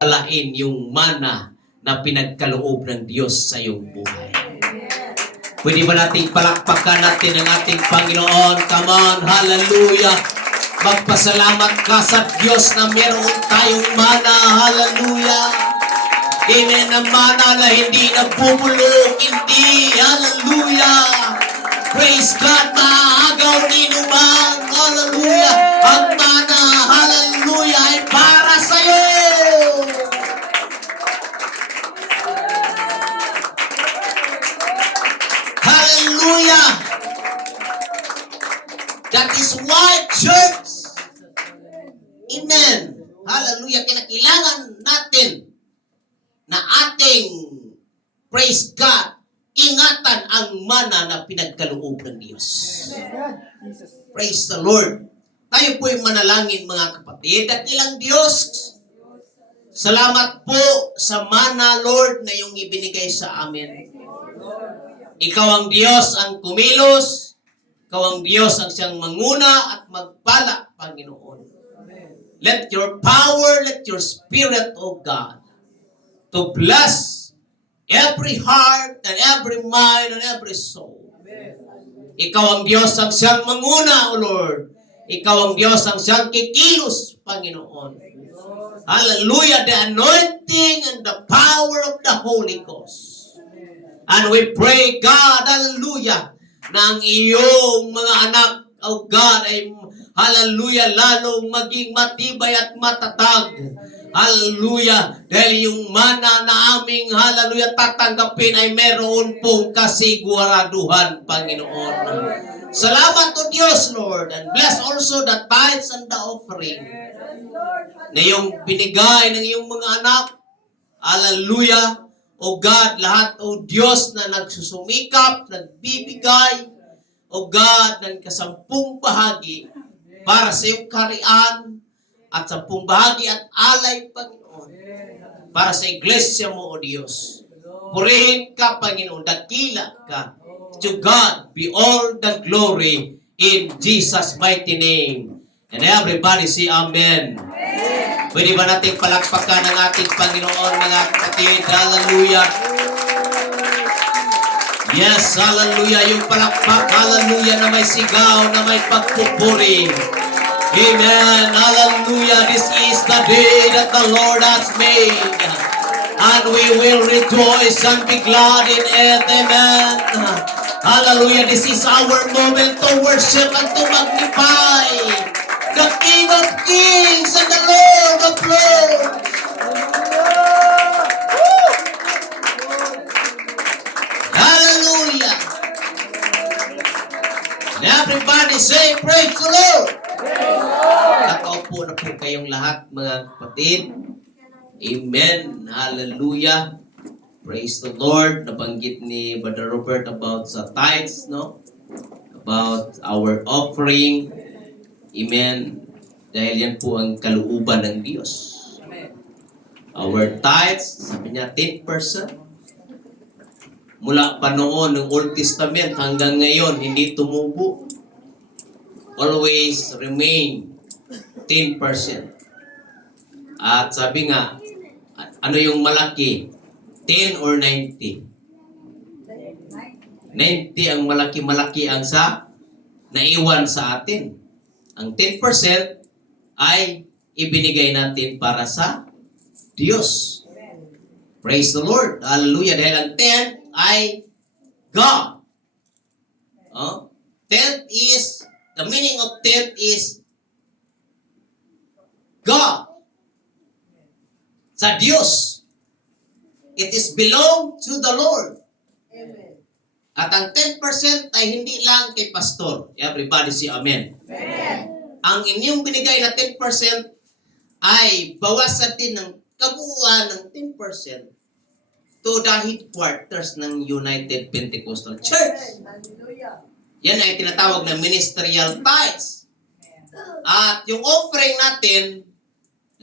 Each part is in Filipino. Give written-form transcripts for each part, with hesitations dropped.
alain yung mana na pinagkaloob ng Diyos sa iyong buhay. Pwede ba nating palakpakan natin ang ating Panginoon? Come on, hallelujah! Magpasalamat ka sa Diyos na meron tayong mana, hallelujah! Amen, ang mana na hindi nabubulok, hindi, hallelujah! Praise God, maagaw ni naman, hallelujah! Ang mana, hallelujah, ay para sa iyo! Hallelujah! That is why, church, amen, hallelujah, kailangan natin na ating, praise God, ingatan ang mana na pinagkaloob ng Diyos. Praise the Lord. Tayo po'y manalangin, mga kapatid, at ilang Diyos, salamat po sa mana, Lord, na iyong ibinigay sa amin. Ikaw ang Diyos ang kumilos, ikaw ang Diyos ang siyang manguna at magpala, Panginoon. Let your power, let your spirit, O God, to bless every heart and every mind and every soul. Ikaw ang Diyos ang siyang manguna, O Lord. Ikaw ang Diyos ang siyang kikilos, Panginoon. Hallelujah, the anointing and the power of the Holy Ghost. And we pray, God, hallelujah, na ang iyong mga anak, O God, ay hallelujah, lalong maging matibay at matatag. Hallelujah, dahil yung mana na aming, hallelujah, tatanggapin ay meron pong kasiguraduhan, Panginoon. Salamat to Diyos, Lord, and bless also the tithes and the offering na yung binigay ng iyong mga anak. Hallelujah. O God, lahat, O Diyos, na nagsusumikap, nagbibigay, O God, ng kasampung bahagi para sa iyong karian at sampung bahagi at alay, Panginoon, para sa iglesia mo, O Diyos. Purihin ka, Panginoon, dakila ka. To God be all the glory in Jesus' mighty name. And everybody say Amen. Pwede ba natin palakpakan ang ating Panginoon, mga kapatid? Hallelujah. Yes, hallelujah. Yung palakpak, hallelujah, na may sigaw, na may pagpupuri. Amen. Hallelujah. This is the day that the Lord has made. And we will rejoice and be glad in it. Amen. Hallelujah. This is our moment to worship and to magnify the King of Kings and the Lord of Lords. Hallelujah. And everybody say, praise the Lord. Nakaupo na po kayong lahat, mga kapatid. Amen. Hallelujah. Praise the Lord. Nabanggit ni Brother Robert about sa tithes, no? About our offering. Amen. Dahil yan po ang kalooban ng Diyos. Our tithes, sabi niya, 10%. Mula pa noon, ng Old Testament, hanggang ngayon, hindi tumubo. Always remain 10%. At sabi nga, ano yung malaki? 10 or 90? 90 ang malaki-malaki ang sa naiwan sa atin. Ang 10% ay ibinigay natin para sa Diyos. Praise the Lord. Hallelujah. Dahil ang 10 ay God. 10 is, the meaning of 10 is God. Sa Diyos. It is belong to the Lord. Amen. At ang 10% ay hindi lang kay pastor. Everybody say Amen. Amen. Ang inyong binigay na 10% ay bawasan din ng kabuuan ng 10% to the headquarters ng United Pentecostal Church. Yan ay tinatawag na ministerial tithes. At yung offering natin,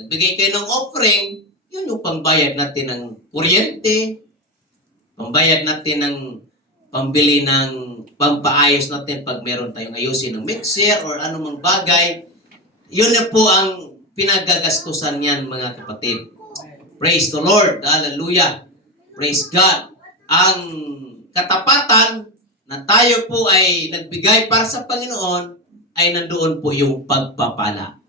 nagbigay kayo ng offering, yun yung pambayad natin ng kuryente, pambayad natin ng pambili ng pampaayos natin pag meron tayong ayusin ng mixer or anumang bagay. Yun na po ang pinagagastusan niyan, mga kapatid. Praise the Lord. Hallelujah. Praise God. Ang katapatan na tayo po ay nagbigay para sa Panginoon ay nandoon po yung pagpapala.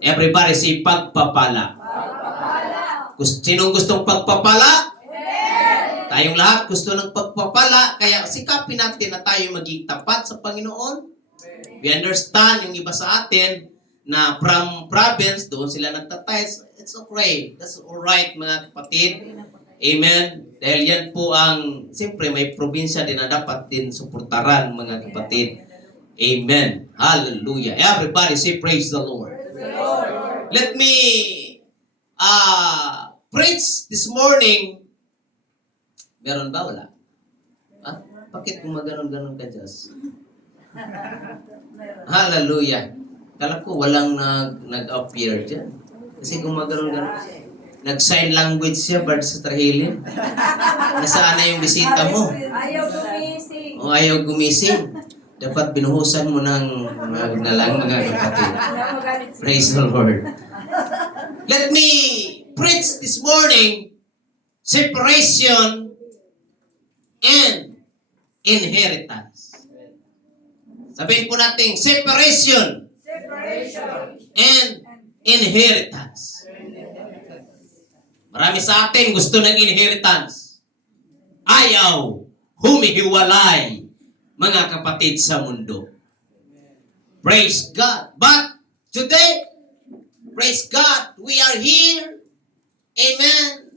Everybody say pagpapala. Sinong gustong pagpapala? Tayong lahat gusto ng pagpapala, kaya sikapin natin na tayo maging tapat sa Panginoon. We understand yung iba sa atin na from province, doon sila nagtatize. It's okay. That's alright mga kapatid. Amen. Dahil yan po ang, siyempre may probinsya din na dapat din suportaran mga kapatid. Amen. Hallelujah. Everybody say praise the Lord. Let me preach this morning. Meron ba? Wala? Bakit gumaganon-ganon ka, Diyos? Hallelujah. Kala ko walang nag-appear dyan. Kasi gumaganon-ganon. Nag-sign language siya, Bart sa Trahilin. Nasaan na yung bisita mo? Ayaw gumising. O ayaw gumising. Dapat binuhusan mo ng na lang mga kapatid. Praise the Lord. Let me preach this morning separation and inheritance. Sabihin po natin, separation and inheritance. Marami sa atin gusto ng inheritance. Ayaw humihiwalay, mga kapatid sa mundo. Praise God. But today, praise God, we are here. Amen.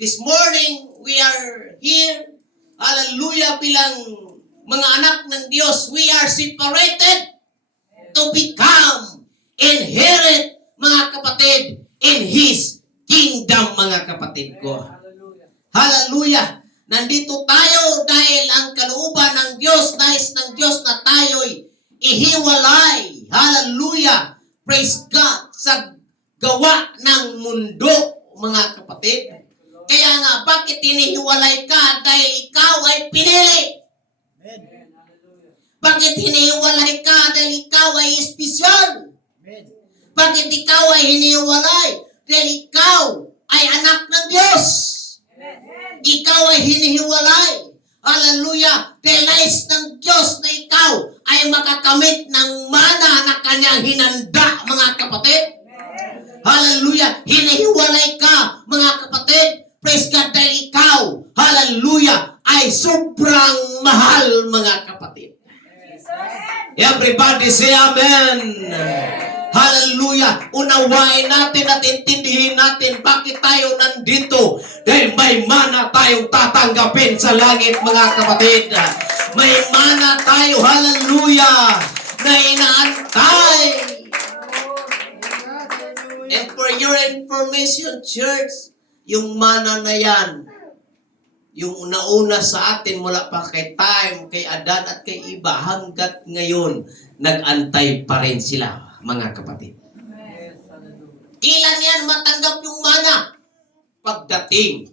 This morning, we are here. Hallelujah, bilang mga anak ng Diyos, we are separated to become inherit, mga kapatid, in His kingdom, mga kapatid ko. Hallelujah. Nandito tayo dahil ang kalooban ng Diyos, nais ng Diyos na tayo'y ihiwalay. Hallelujah. Praise God. Sa gawa ng mundo, mga kapatid. Kaya nga, bakit hinihiwalay ka? Dahil ikaw ay pinili. Bakit hinihiwalay ka? Dahil ikaw ay espesyal. Bakit ikaw ay hinihiwalay? Dahil ikaw ay anak ng Diyos. Ikaw ay hinihiwalay. Hallelujah. Dahil nais ng Diyos na ikaw ay makakamit ng mana na kanyang hinanda, mga kapatid. Hallelujah. Hinihiwalay ka, mga kapatid. Praise God, dahil ikaw, hallelujah, ay sobrang mahal, mga kapatid. Everybody say amen. Hallelujah. Unawain natin at intindihin natin bakit tayo nandito. Dahil may mana tayong tatanggapin sa langit, mga kapatid. May mana tayo, hallelujah, na inaantay. And for your information, church, yung mana na yan, yung una-una sa atin mula pa kay Time, kay Adan at kay Iba, hanggat ngayon, nag-antay pa rin sila, mga kapatid. Kailan yan matanggap yung mana? Pagdating,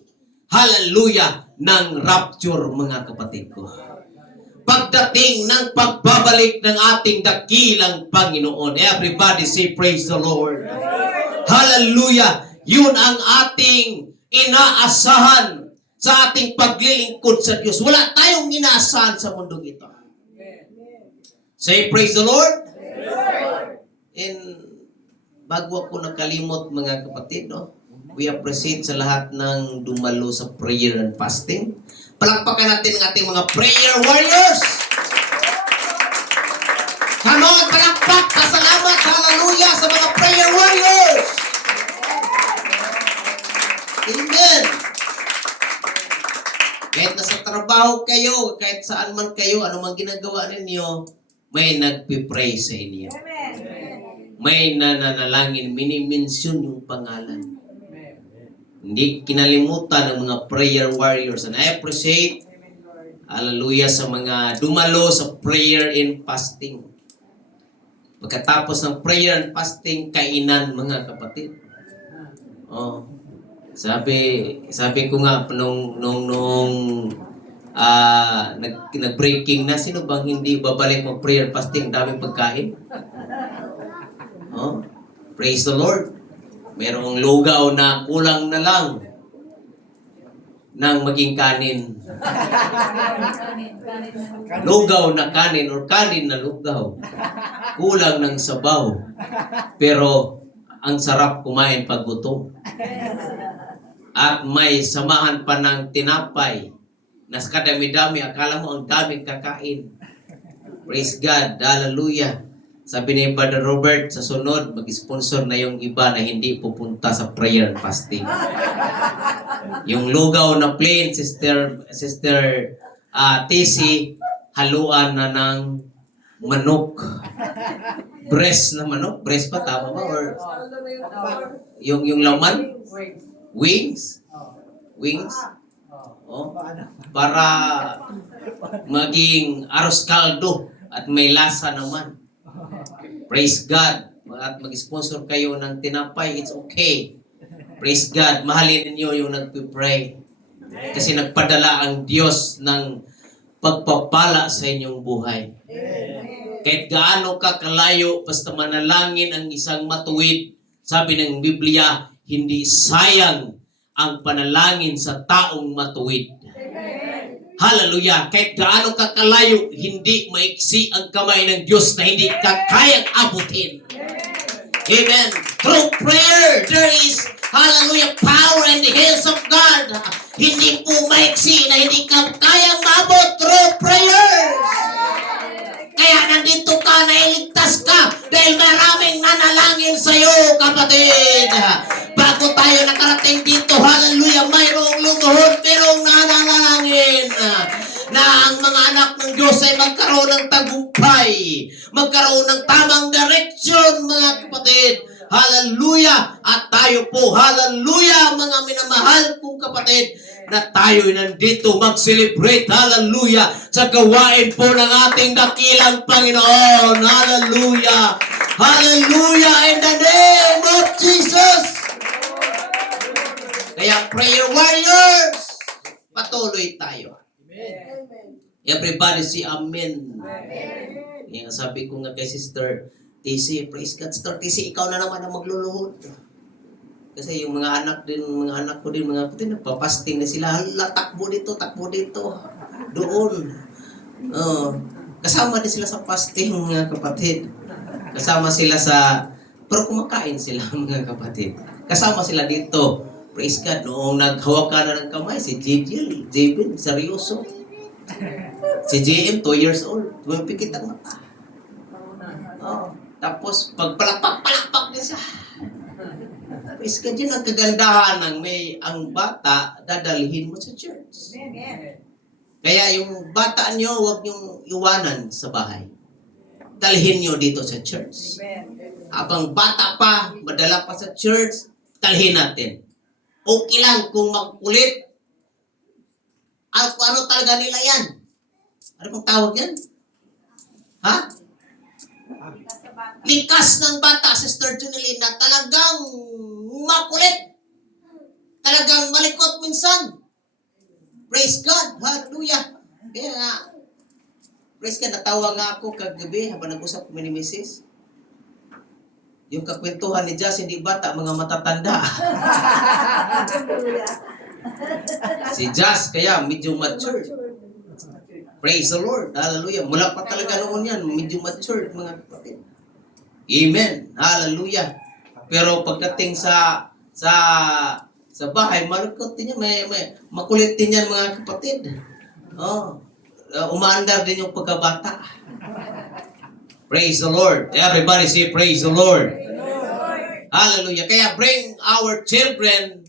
hallelujah, ng rapture, mga kapatid ko. Pagdating ng pagbabalik ng ating dakilang Panginoon. Everybody say praise the Lord. Hallelujah. Yun ang ating inaasahan sa ating paglilingkod sa Diyos. Wala tayong inaasahan sa mundong ito. Say praise the Lord. And bago ako nakalimot, mga kapatid, no? We appreciate sa lahat ng dumalo sa prayer and fasting. Palakpakan natin ang ating mga prayer warriors. Come on, palakpak, pasalamat, hallelujah, sa mga prayer warriors. Amen. Kahit nasa trabaho kayo, kahit saan man kayo, anumang ginagawa ninyo, may nagpipray sa inyo. May nananalangin, minimension yung pangalan. Hindi kinalimutan ng mga prayer warriors. And I appreciate, hallelujah, sa mga dumalo sa prayer and fasting. Pagkatapos ng prayer and fasting, kainan, mga kapatid. Oh. Sabi ko nga nung nag-breaking na, sino bang hindi babalik mag prayer fasting, daming pagkain? Oh, praise the Lord. Merong lugaw na kulang na lang ng maging kanin. Lugaw na kanin or kanin na lugaw. Kulang ng sabaw. Pero ang sarap kumain pag gutom. At may samahan pa ng tinapay na kadami-dami. Akala mo ang daming kakain. Praise God. Hallelujah. Sabi ni Brother Robert, sa sunod, mag-sponsor na yung iba na hindi pupunta sa prayer and fasting. Yung lugaw na plain, Sister TC, haluan na ng manok. Breast na manok? Breast pa, tama ba? Or yung laman? Wings? Wings? Oh, para maging arroz caldo at may lasa naman. Praise God. At mag-sponsor kayo ng tinapay, it's okay. Praise God. Mahalin ninyo yung nagpipray. Kasi nagpadala ang Diyos ng pagpapala sa inyong buhay. Kahit gaano ka kalayo, basta manalangin ang isang matuwid, sabi ng Biblia, hindi sayang ang panalangin sa taong matuwid. Hallelujah. Kahit gaano ka kalayo, hindi maiksi ang kamay ng Diyos na hindi ka kayang abutin. Amen. Through prayer, there is, hallelujah, power in the hands of God. Hindi po maiksi na hindi ka kayang maabot through prayers. Kaya nandito ka, nailigtas ka, dahil maraming nanalangin sa iyo, kapatid. Bago tayo nakarating dito, hallelujah, mayroong lumuhod, mayroong nananalangin na ang mga anak ng Diyos ay magkaroon ng tagumpay, magkaroon ng tamang direksyon, mga kapatid. Hallelujah! At tayo po, hallelujah, mga minamahal kong kapatid, na tayo nandito mag-celebrate, hallelujah, sa gawain po ng ating dakilang Panginoon. Hallelujah! Hallelujah! In the name of Jesus! Kaya prayer warriors, patuloy tayo. Everybody say amen. Kaya sabi ko nga kay Sister TC, praise God, Sister TC, ikaw na naman ang magluluhod. Kasi yung mga anak ko din, mga kapatid, nagpapasting na sila. Hala, takbo dito, doon. Kasama din sila sa fasting, mga kapatid. Kasama sila pero kumakain sila, mga kapatid. Kasama sila dito. Praise God, noong naghawak ka na ng kamay, si JB, seryoso. Si JM, 2 years old. Tumipikit ang mata. Tapos, pagpalakpak din siya. Praise God, yun ang kagandahan ng ang bata, dadalhin mo sa church. Kaya yung bata nyo, huwag nyong iwanan sa bahay. Dalhin nyo dito sa church. Habang bata pa, madala pa sa church, dalhin natin. Okay lang kung magkulit. Ano talaga nila yan? Ano pong tawag yan? Ha? Likas ng bata, Sister Junilyn, na talagang makulit. Talagang malikot minsan. Praise God. Hallelujah. Kaya nga, praise God, natawa nga ako kagabi habang nag-usap kami ni Mrs. Yung kakwentuhan ni Jazz, hindi bata, mga matatanda. Si Jazz, kaya medyo mature. Praise the Lord. Hallelujah. Mula pa talaga noon yan, medyo mature, mga kapatid. Amen. Hallelujah. Pero pagdating sa bahay, malukot din yan, may makulit din yan, mga kapatid. Umaandar din yung pagkabata. Praise the Lord. Everybody say praise the Lord. Hallelujah. Kaya bring our children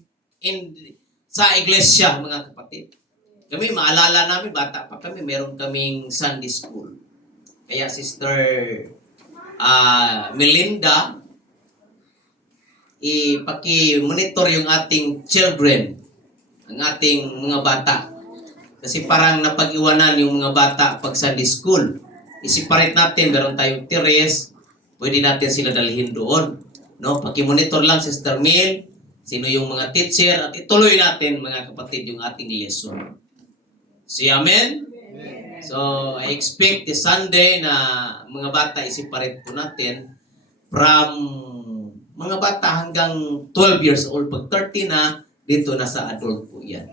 sa iglesia, mga kapatid. Kami, maalala namin, bata pa kami, meron kaming Sunday school. Kaya Sister Melinda, ipaki-monitor yung ating children, ang ating mga bata. Kasi parang napag-iwanan yung mga bata pag Sunday school. I-separate natin, meron tayong terrace, pwede natin sila dalhin doon. No? Paki-monitor lang, Sister Mil, sino yung mga teacher, at ituloy natin, mga kapatid, yung ating lesson. See, amen? Amen. So, I expect this Sunday na mga bata i-separate po natin from mga bata hanggang 12 years old. Pag 30 na, dito na sa adult po yan.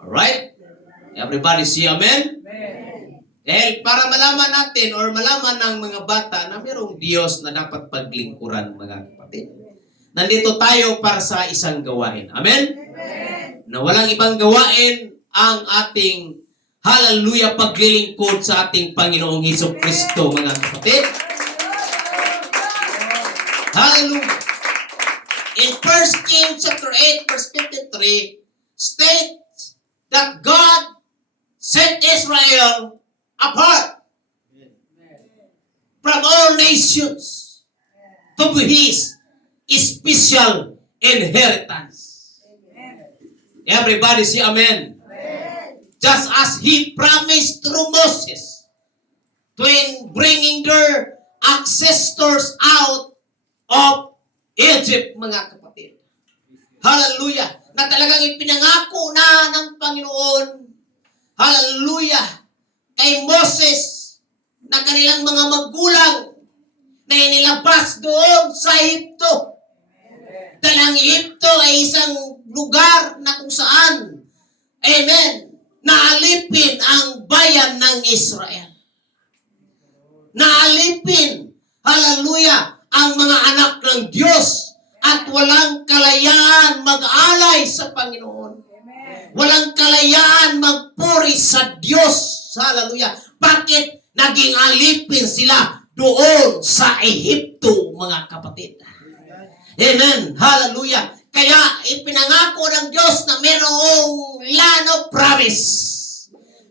Alright? Everybody say amen? Dahil para malaman natin or malaman ng mga bata na mayroong Diyos na dapat paglingkuran, mga kapatid. Nandito tayo para sa isang gawain. Amen? Na walang ibang gawain ang ating hallelujah paglilingkod sa ating Panginoong Hesukristo, mga kapatid. Hallelujah. In 1 Kings chapter 8 verse 53 states that God set Israel apart from all nations to be His special inheritance. Everybody say amen. Just as He promised through Moses to bringing their ancestors out of Egypt, mga kapatid. Hallelujah. Na talagang ipinangako na ng Panginoon. Hallelujah. Kay Moses na kanilang mga magulang na inilabas doon sa Egypto. Dahil ang Egypto ay isang lugar na kung saan, amen, naalipin ang bayan ng Israel. Naalipin, hallelujah, ang mga anak ng Diyos at walang kalayaan mag-alay sa Panginoon. Walang kalayaan magpuri sa Diyos. Hallelujah. Bakit naging alipin sila doon sa Ehipto, mga kapatid? Amen. Hallelujah. Kaya ipinangako ng Diyos na mayroong land of promise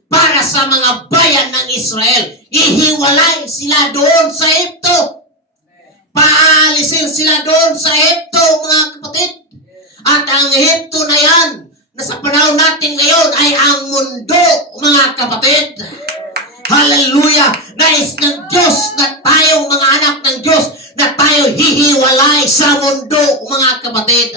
para sa mga bayan ng Israel. Ihiwalay sila doon sa Ehipto. Paalisin sila doon sa Ehipto, mga kapatid. At ang Ehipto na yan, na sa panahon natin ngayon ay ang mundo, mga kapatid. Hallelujah! Nais ng Diyos na tayong mga anak ng Diyos na tayo hihiwalay sa mundo, mga kapatid.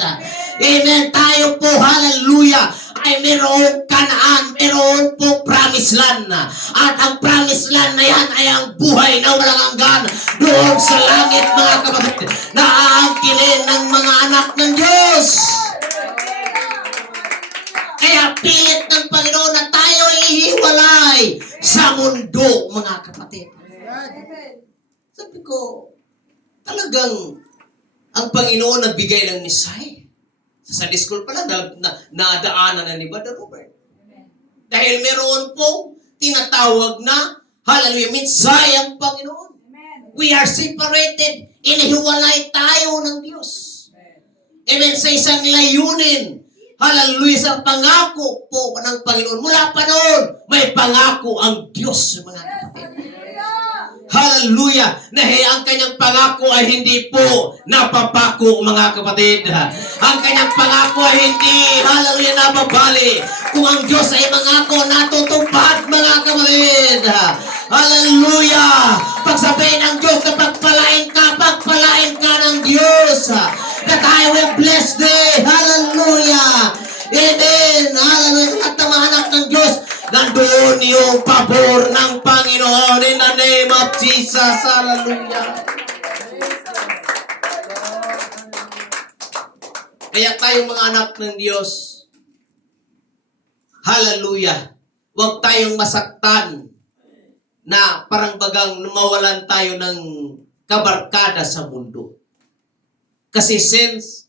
Amen. Tayo po, hallelujah, ay mayroong Kanaan, mayroon po promised land. At ang promised land na yan ay ang buhay na walang hanggan doon sa langit, mga kapatid, na aangkinin ng mga anak ng Diyos. Kaya pilit ng Panginoon na tayo ihiwalay sa mundo, mga kapatid. Sabi ko, talagang ang Panginoon nagbigay ng misay. Sa Sunday school pala, nadaanan na ni Brother Robert. Dahil meron pong tinatawag na, hallelujah, misay ang Panginoon. We are separated. Inihiwalay tayo ng Diyos. Amen. Sa isang layunin. Hallelujah, sa pangako po ng Panginoon. Mula pa noon, may pangako ang Diyos, mga kapatid. Hallelujah! Na ang kanyang pangako ay hindi po napapako, mga kapatid. Ang kanyang pangako ay hindi, hallelujah, napabali. Kung ang Diyos ay mangako, natutupad, mga kapatid. Hallelujah! Pagsabihin ng Diyos na pagpalain ka ng Diyos. That I will bless thee. Hallelujah! Amen! Hallelujah! At ang mga anak ng Diyos, nandoon yung pabor ng Panginoon in the name of Jesus. Hallelujah! Kaya tayong mga anak ng Diyos, hallelujah, huwag tayong masaktan na parang bagang mawalan tayo ng kabarkada sa mundo. Kasi since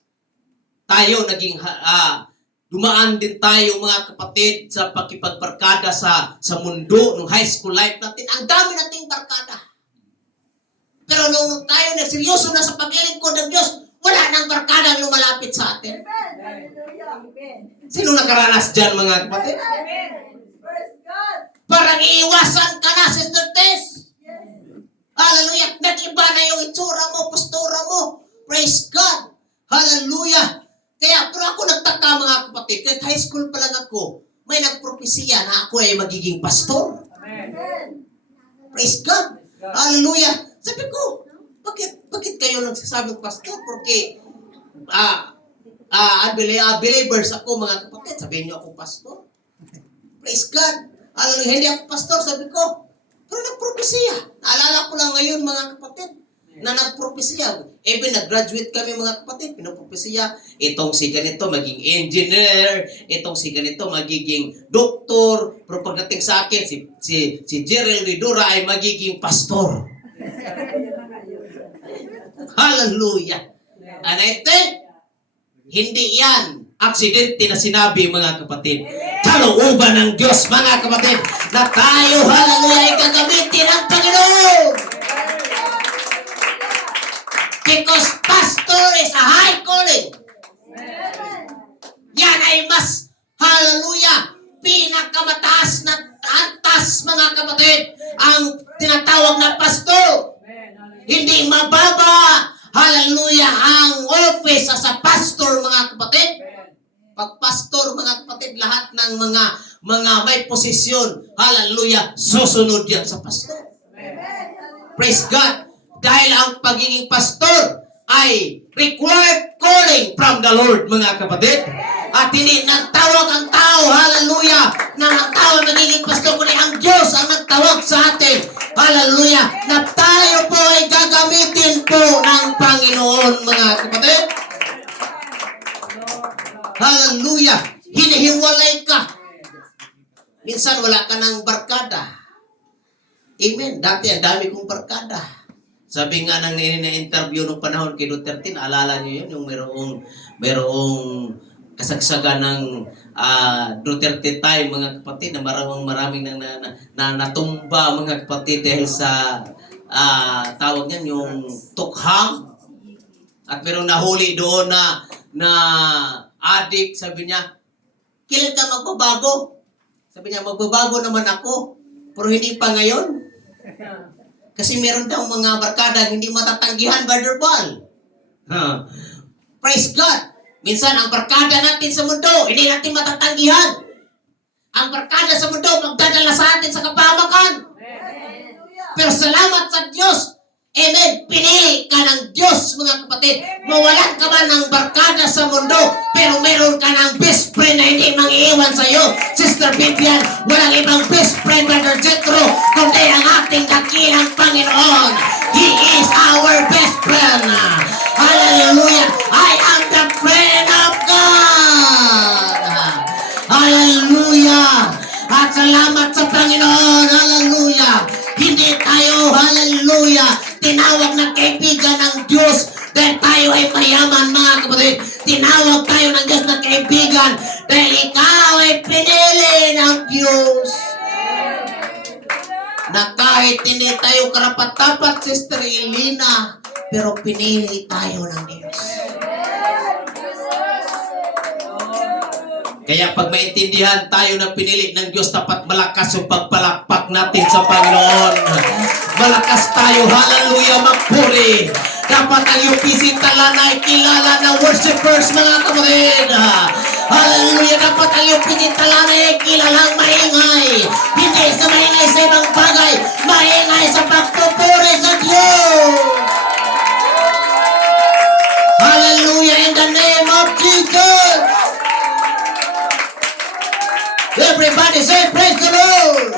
tayo naging dumaan din tayo, mga kapatid, sa pakipagbarkada sa mundo, nung high school life natin, ang dami nating barkada. Pero nung tayo na seryoso na sa paglilingkod ng Diyos, wala nang barkada ang lumalapit sa atin. Sino nakaranas dyan, mga kapatid? Parang iiwasan ka na, Sister Tess. Hallelujah. Nag-iba na yung itsura mo, postura mo. Praise God. Hallelujah. Kaya, pero ako nagtaka, mga kapatid, kahit high school pa lang ako, may nagpropesiya na ako ay magiging pastor. Amen. Praise God. Hallelujah. Sabi ko, bakit kayo nagsasabing pastor? Porque, believers ako, mga kapatid, sabihin niyo ako pastor. Praise God. Hallelujah. Hindi ako pastor, sabi ko. Pero nagpropesiya. Naalala ko lang ngayon, mga kapatid. na nagpropesya. Even nag-graduate kami mga kapatid, pinapropesya. Itong si ganito maging engineer, itong si ganito magiging doktor, pero pagdating sa akin, si Gerald Ridura ay magiging pastor. Hallelujah! And I think, hindi yan aksidente na sinabi mga kapatid. Kalooban ng Diyos mga kapatid na tayo, hallelujah, ay gagamitin ng Panginoon. Because pastor is a high calling. Yan ay mas, hallelujah, pinakamataas na antas mga kapatid ang tinatawag na pastor. Hindi mababa, hallelujah, ang office as a pastor mga kapatid. Pag pastor mga kapatid, lahat ng mga may posisyon, hallelujah, susunod yan sa pastor. Praise God. Dahil ang pagiging pastor ay required calling from the Lord, mga kapatid. At hindi nagtawag ang tao, hallelujah, na ang tao nagiging pastor, kundi ang Diyos ang nagtawag sa atin, hallelujah, na tayo po ay gagamitin po ng Panginoon, mga kapatid. Hallelujah. Hinihiwalay ka. Minsan wala ka ng barkada. Amen. Dati ang dami kong barkada. Sabi nga nang na-interview nung panahon kay Duterte, alala niyo yun, yung merong kasagsagan ng Duterte time, mga kapatid, na maraming na natumba, mga kapatid, dahil sa tawag niyan, yung tukhang. At merong nahuli doon na adik, sabi niya, kailan ka magbabago? Sabi niya, magbabago naman ako, pero hindi pa ngayon. Kasi meron daw mga barkada hindi matatanggihan, Brother Paul. Praise God. Minsan, ang barkada natin sa mundo, hindi natin matatanggihan. Ang barkada sa mundo, magdadala sa atin sa kapahamakan. Pero salamat sa Diyos. Amen. Pinili ka ng Diyos, mga kapatid. Mawalan ka man ng barkada sa mundo, pero meron ka ng best friend na hindi mangiiwan sa iyo. Sister Vivian, walang ibang best friend, Brother Jethro, kundi ang ating dakilang Panginoon. He is our best friend. Hallelujah. I am the friend of God. Hallelujah. At salamat sa Panginoon. Hallelujah. Hindi tayo, hallelujah, tinawag na kaibigan ng Diyos dahil tayo ay mayaman, mga kapatid. Tinawag tayo ng Diyos na kaibigan dahil ikaw ay pinili ng Diyos. Na kahit hindi tayo karapat-dapat, Sister Elena, pero pinili tayo ng Diyos. Kaya pag maintindihan tayo na pinili ng Diyos, dapat malakas yung pagpalakpak natin sa Panginoon. Malakas tayo, hallelujah, magpuri. Dapat ang UPC Talanay kilala na worshipers, mga kapatid. Hallelujah, dapat ang UPC Talanay kilalang maingay. Hindi sa maingay sa ibang bagay, maingay sa pagpupuri sa Diyos. Hallelujah, in the name of Jesus. Everybody say, praise the Lord!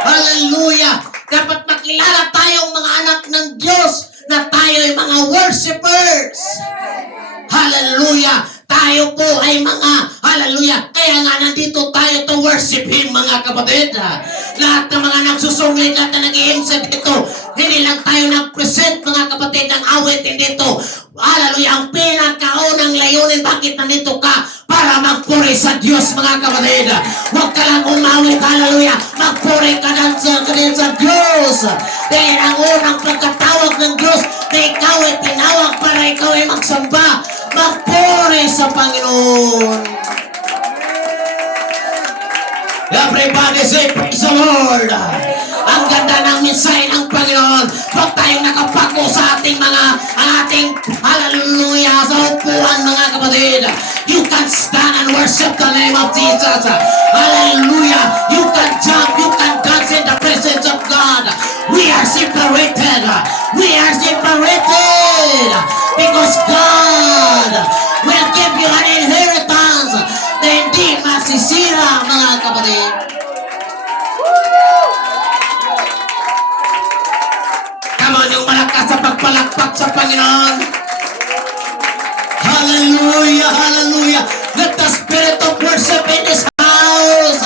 Hallelujah! Dapat makilala tayong mga anak ng Diyos na tayo ay mga worshipers. Hallelujah! Tayo po ay mga, hallelujah, kaya nga nandito tayo to worship Him, mga kapatid. Lahat ng mga nagsusunglit at na nag-iimsa dito, hindi lang tayo nag-present, mga kapatid, ng awit dito. Hallelujah! Ang pinakaunang layunin, bakit nandito ka? Para magpuri sa Diyos, mga kapatid. Huwag ka lang umawit, hallelujah. Magpuri ka din sa Diyos. Dahil ang unang pagkatawag ng Diyos na ikaw ay tinawag para ikaw ay magsamba. Magpuri sa Panginoon. Everybody say, praise the Lord. Ang ganda ng mensahe ng Panginoon. Huwag tayong nakapako sa ating hallelujah, sa upuan, mga kapatid. You can stand and worship the name of Jesus. Hallelujah. You can jump, you can dance in the presence of God. We are separated. We are separated. Because God will give you an inheritance na hindi masisira, mga kapatid. Come on, yung malakas sa palakpak sa Panginoon. Hallelujah, hallelujah. Let the spirit of worship in this house.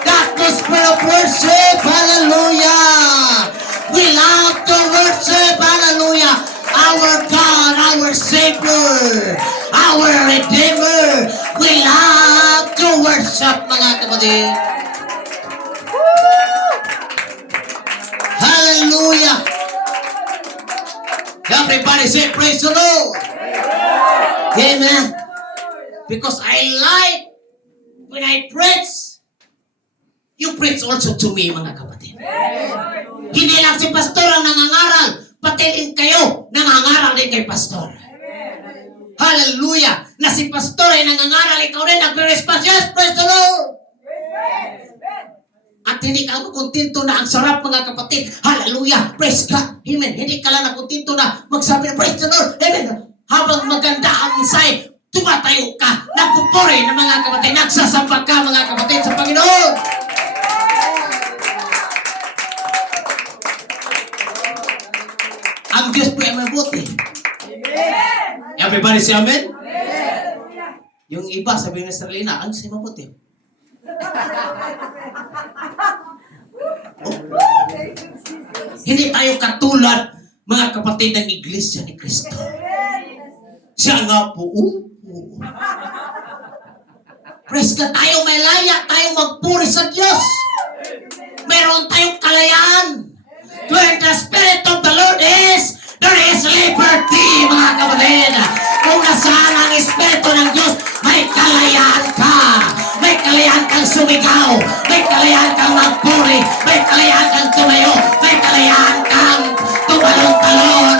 The atmosphere of worship, hallelujah. We love to worship, hallelujah. Our God, our Savior, our Redeemer. We love to worship, mga kapatid. Hallelujah. Everybody say praise the Lord. Amen. Because I like when I preach, you preach also to me, mga kapatid. Hindi lang si pastor ang nangangaral, pati rin kayo nangangaral din kay pastor. Hallelujah. Na si pastor ay nangangaral, ikaw rin nagre-response. Yes, praise the Lord. At hindi ka kontento na ang sarap, mga kapatid. Hallelujah. Praise God. Amen. Hindi ka lang nakontento na magsabi na praise the Lord. Amen. Habang maganda ang isay, tumatayo ka, nagpupuri na, mga kapatid, nagsasamba ka, mga kapatid, sa Panginoon. Ang Diyos po ay mabuti. Everybody say amen? Yung iba, sabi ng Sarlina, ang say mabuti. Hindi tayo katulad, mga kapatid, ng Iglesia ni Cristo. Siya nga po, praise God, tayo may laya, tayo magpuri sa Diyos. Meron tayong kalayaan. Where the Spirit of the Lord is, there is liberty, mga kapatid. Kung nasaan ang Espiritu ng Diyos, may kalayaan ka. May kalayaan kang sumigaw. May kalayaan kang magpuri. May kalayaan kang tumayo. May kalayaan kang tumalon-talon.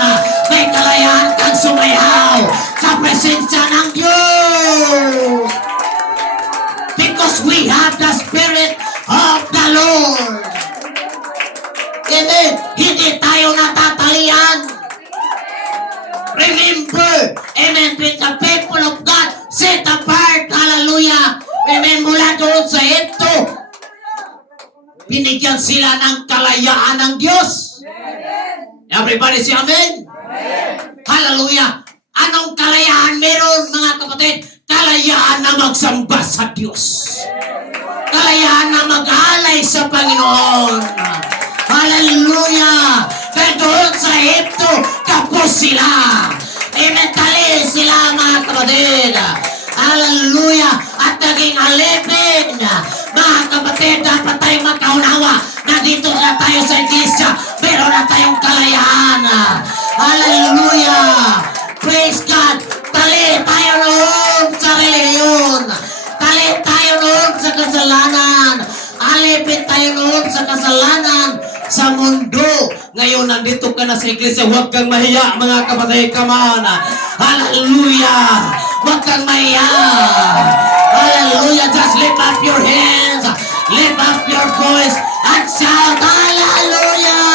May kalayaan kang sumayaw sa presensya ng Diyos. Because we have the Spirit of the Lord. Amen. Hindi tayo natatalian. Remember, amen, with the people of God, set apart, hallelujah. Amen, mula doon sa Egypto, binigyan sila ng kalayaan ng Diyos. Everybody say amen? Hallelujah. Anong kalayaan meron, mga kapatid? Kalayaan na magsamba sa Diyos. Kalayaan na mag-alay sa Panginoon. Hallelujah. Kaya doon sa Egypto, kapos sila. Amen. Tali sila, mga kapatid. Hallelujah. At naging alipin. Mga kapatid, dapat tayong makaunawa na dito na tayo sa iglesia. Meron na tayong kalayaan. Hallelujah. Praise God. Tali tayo noon sa reliyon. Tali tayo noon sa kasalanan. Alipin tayo noon sa kasalanan sa mundo. Ngayon, nandito ka na sa iglesia. Huwag kang mahiya, mga kapatid. Come on. Hallelujah. Huwag kang mahiya. Hallelujah. Just lift up your hands. Lift up your voice and shout, hallelujah.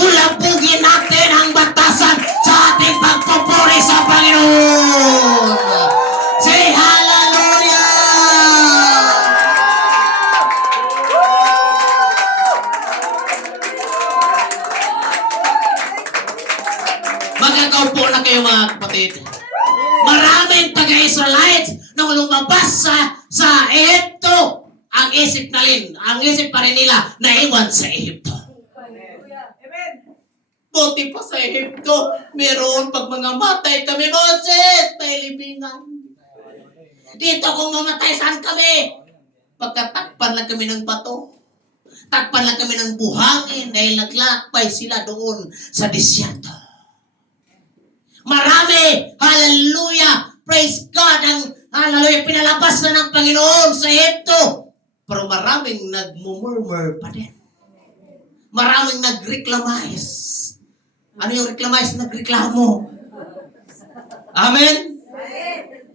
Bulabugin natin ang batasan sa ating pagpupuri sa Panginoon. Say hallelujah! Magkakaupo na kayo, mga kapatid. Maraming taga-Israelites nung lumabas sa Egypto, ang isip pa rin nila na iwan sa Egypto. Buti pa sa Egypto, meron pag mga matay kami, Moses, may libingan. Dito kung mamatay, saan kami? Pagkatakpan lang kami ng bato. Takpan lang kami ng buhangin dahil naglakbay sila doon sa disyerto. Marami, hallelujah, praise God, ang hallelujah, pinalabas na ng Panginoon sa Egypto. Pero maraming nagmumurmur pa din. Maraming nagreklamize. Ano yung reklamize? Nagreklamo. Amen?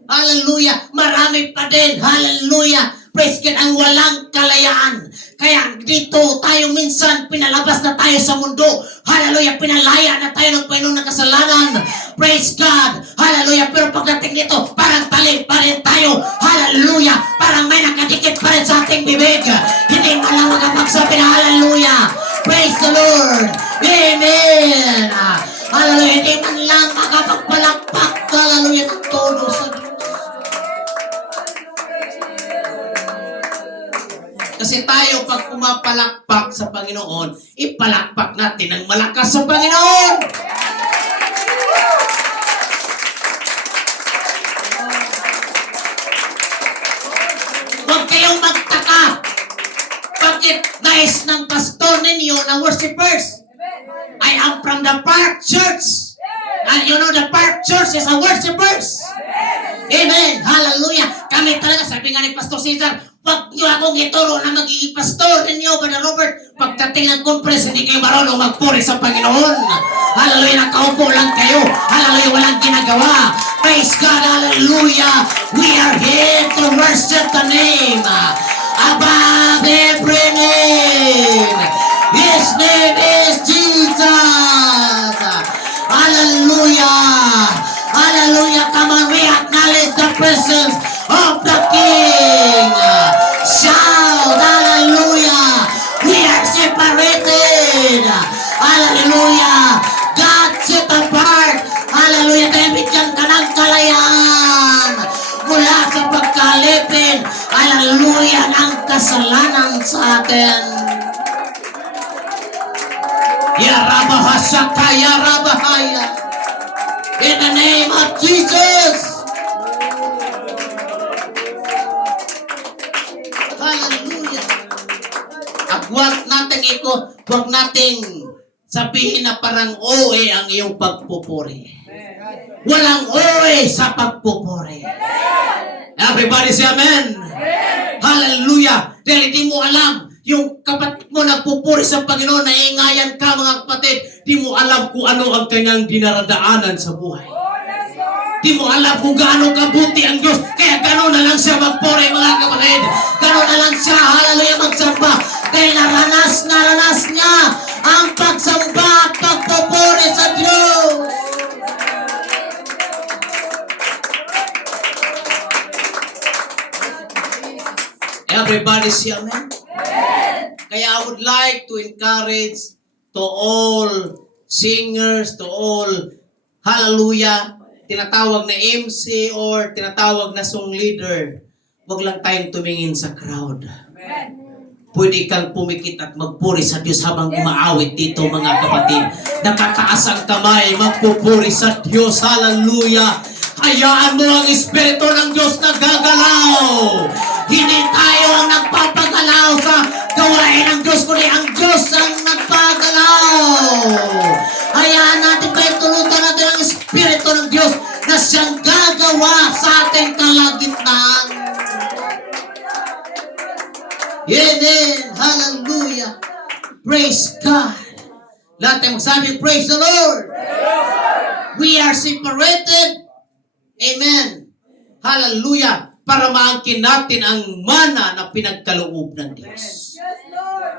Hallelujah. Marami pa din. Hallelujah. Praise God. Ang walang kalayaan. Kaya dito tayo minsan, pinalabas na tayo sa mundo. Hallelujah, pinalaya na tayo ng Panginoon ng kasalanan. Praise God. Hallelujah. Pero pagdating dito, parang talim pa rin tayo. Hallelujah. Parang may nakadikit pa rin sa ating bibig. Hindi mo lang makapagsabi na hallelujah. Praise the Lord. Amen. Hallelujah. Hindi man lang makapagpalakpak. Hallelujah. Ng todo sa Diyos. Kasi tayo pag pumapalakpak sa Panginoon, ipalakpak natin ng malakas sa Panginoon. Huwag kayong magtaka. Bakit nais ng pastor ninyo na worshipers? I am from the Park Church. And you know the Park Church is a worshipers. Amen. Hallelujah. Kami talaga, sabi nga ni Pastor Cesar, wag niyo akong ituro na magiging pastor ninyo, Brother Robert. Pagdating ng conference, hindi kayo marunong magpuri sa Panginoon. Hallelujah. Nakaupo lang kayo. Hallelujah. Walang ginagawa. Praise God. Hallelujah. We are here to worship the name above every name. His name is Jesus. Hallelujah. Hallelujah. Come on, we acknowledge the presence of the King. Shout, hallelujah. We are separated. Hallelujah. God set apart. Hallelujah. Dahil bigyan ka ng kalayaan mula sa pagkalipin. Hallelujah. Ng kasalanan sa atin. Ya Rabahasaka, Ya Rabahaya. In the name of Jesus. Hallelujah. Huwag nating sabihin na parang OA ang iyong pagpupuri. Walang oy sa pagpupuri. Everybody say amen. Hallelujah. Dahil hindi mo alam, yung kapatid mo nagpupuri sa Panginoon, naiingayan ka mga kapatid, di mo alam kung ano ang kanyang dinaradaanan sa buhay. Di mo alam kung gaano kabuti ang Diyos. Kaya gano'n na lang siya magpuri mga kapatid. Gano'n na lang siya, hallelujah, magsamba. Dahil naranas niya ang pagsamba at pagpupuri sa Diyos. Everybody say amen. Kaya I would like to encourage to all singers, to all, hallelujah, tinatawag na MC or tinatawag na song leader, wag lang tayong tumingin sa crowd. Pwede kang pumikit at magpuri sa Diyos habang umaawit dito mga kapatid. Nakataas ang kamay, magpupuri sa Diyos. Hallelujah. Hayaan mo ang Espiritu ng Diyos na gagalaw. Hindi tayo ang nagpapagalaw sa gawain ng Diyos, kundi ang Diyos ang nagpagalaw. Hayaan natin ba itulutan natin ang Espiritu ng Diyos na siyang gagawa sa ating kalagitnaan. Amen. Hallelujah. Praise God. Lahat tayo magsabi, praise the Lord. We are separated. Amen. Hallelujah. Para maangkin natin ang mana na pinagkaloob ng Diyos.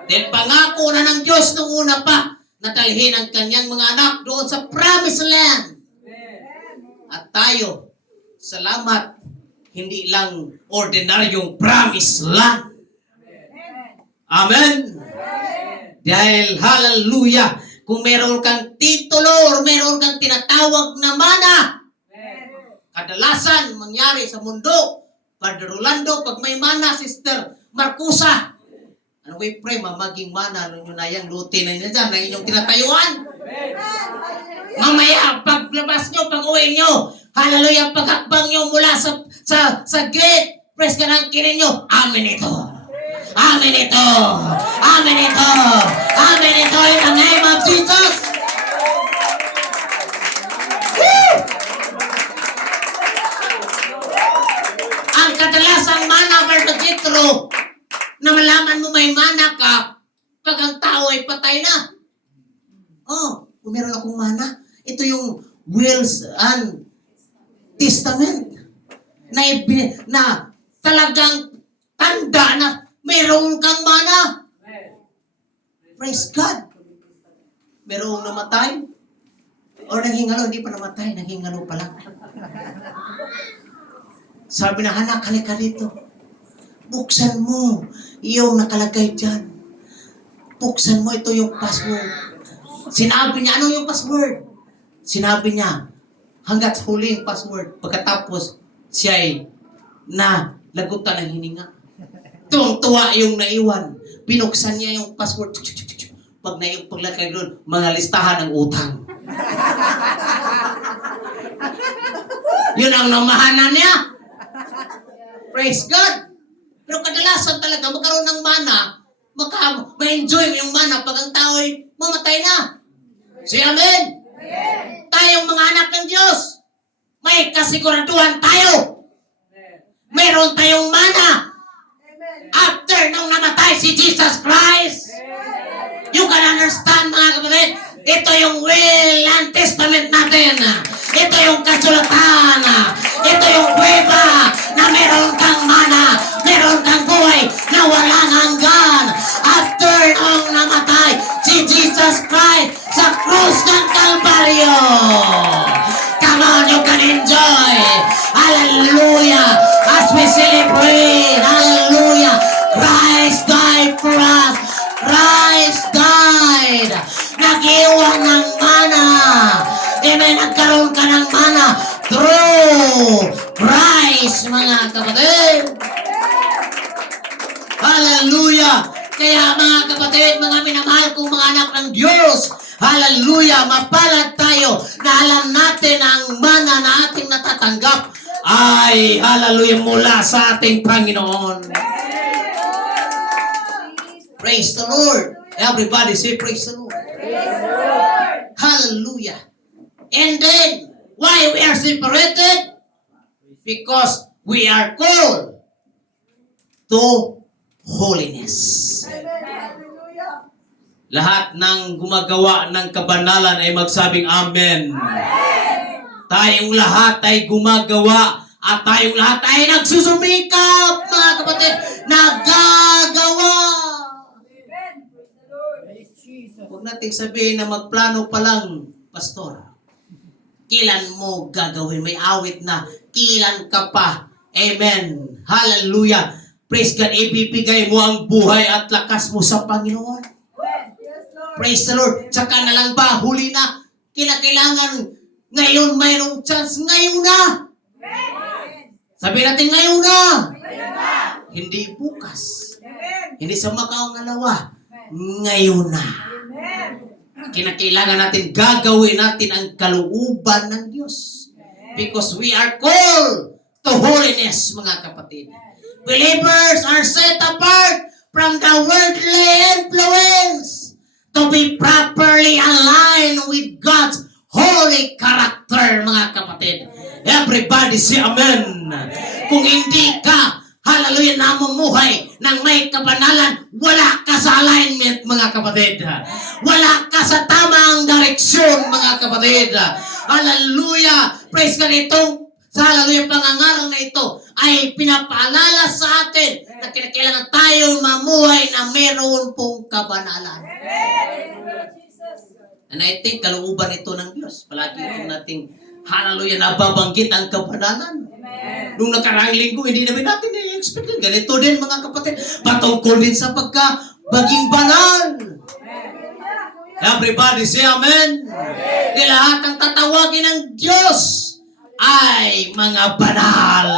Dahil pangako na ng Diyos nung una pa, natalhin ang kanyang mga anak doon sa promised land. At tayo, salamat, hindi lang ordinaryong promised land. Amen. Dahil, hallelujah, kung meron kang titulo or meron kang tinatawag na mana, kadalasan mangyari sa mundo, Father Rolando, pag may mana, Sister Marcusa, ano we pray, maging mana, ano nyo na yung luti na nyo dyan, na inyong tinatayuan. Mamaya, paglabas nyo, pag uwi nyo, hallelujah, paghakbang nyo mula sa gate, press ka ng kinin nyo, amen ito. Amen ito. Amen ito. Amen ito in the name of Jesus. Woo! Ang kadalasang mana, Brother Jethro, na malaman mo may mana ka pag ang tao ay patay na. Oh, kung meron akong mana, ito yung wills and testament na talagang tanda na meron kang mana. Praise God. Merong namatay. O nanghingalo, hindi pa namatay. Nanghingalo pa lang. Sabi na, anak, halika dito. Buksan mo yung nakalagay dyan. Buksan mo, ito yung password. Sinabi niya, ano yung password? Sinabi niya, hanggat huli yung password. Pagkatapos, siya ay lagutan ng hininga. Tuwang-tuwa yung naiwan. Binuksan niya yung password. Pag paglagay doon, mga listahan ng utang. Yun ang namahanan niya. Praise God. Pero kadalasan talaga, magkaroon ng mana, ma-enjoy yung mana pag ang tao ay mamatay na. Say amen. Tayong mga anak ng Diyos, may kasiguraduhan tayo. Meron tayong mana. After nung namatay si Jesus Christ, you can understand mga kapatid, ito yung will and testament natin. Ito yung kasulatan. Ito yung prueba na meron kang mana, meron kang buhay na walang hanggan. After nung namatay si Jesus Christ sa krus ng Kalbaryo. Come on, you can enjoy. Hallelujah. As we celebrate, hallelujah. Christ died for us. Christ died. Nag-iwan ng mana. Amen. Nagkaroon ka ng mana through Christ, mga kapatid. Hallelujah. Kaya mga kapatid, mga minamahal kong mga anak ng Diyos, hallelujah, mapalad tayo na alam natin ang mana na ating natatanggap ay, hallelujah, mula sa ating Panginoon. Praise the Lord. Everybody say praise the Lord. Hallelujah. And then, why we are separated? Because we are called to holiness. Lahat ng gumagawa ng kabanalan ay magsabing amen. Tayong lahat ay gumagawa at tayong lahat ay nagsusumikap, mga kapatid, nagagawa. Huwag nating sabihin na magplano pa lang, pastor. Kailan mo gagawin? May awit na, kailan ka pa? Amen. Hallelujah. Praise God. Ibibigay mo ang buhay at lakas mo sa Panginoon. Praise the Lord. Tsaka na lang ba, huli na, kailangan ngayon mayroong chance, ngayon na. Sabi natin ngayon na. Hindi bukas. Hindi sa makaong alawa. Ngayon na. Kinakailangan natin, gagawin natin ang kalooban ng Diyos. Because we are called to holiness, mga kapatid. Believers are set apart from the worldly influence to be properly aligned with God's holy character, mga kapatid. Everybody say amen. Kung hindi ka, hallelujah, namumuhay ng may kabanalan, wala ka sa alignment, mga kapatid. Wala ka sa tamang direksyon, mga kapatid. Hallelujah. Praise God. Itong hallelujah, pangangaral na ito ay pinapaalala sa atin na kailangan tayo mamuhay na meron pong kabanalan. And I think kalooban ito ng Diyos. Palagi itong nating hallelujah, nababanggit ang kabanalan. Nung nakaraang linggo, hindi namin natin i-expect. Ganito din, mga kapatid. Patungkol din sa pagka-baging banal. Everybody say amen. Di lahat ang tatawagin ng Diyos ay mga banal.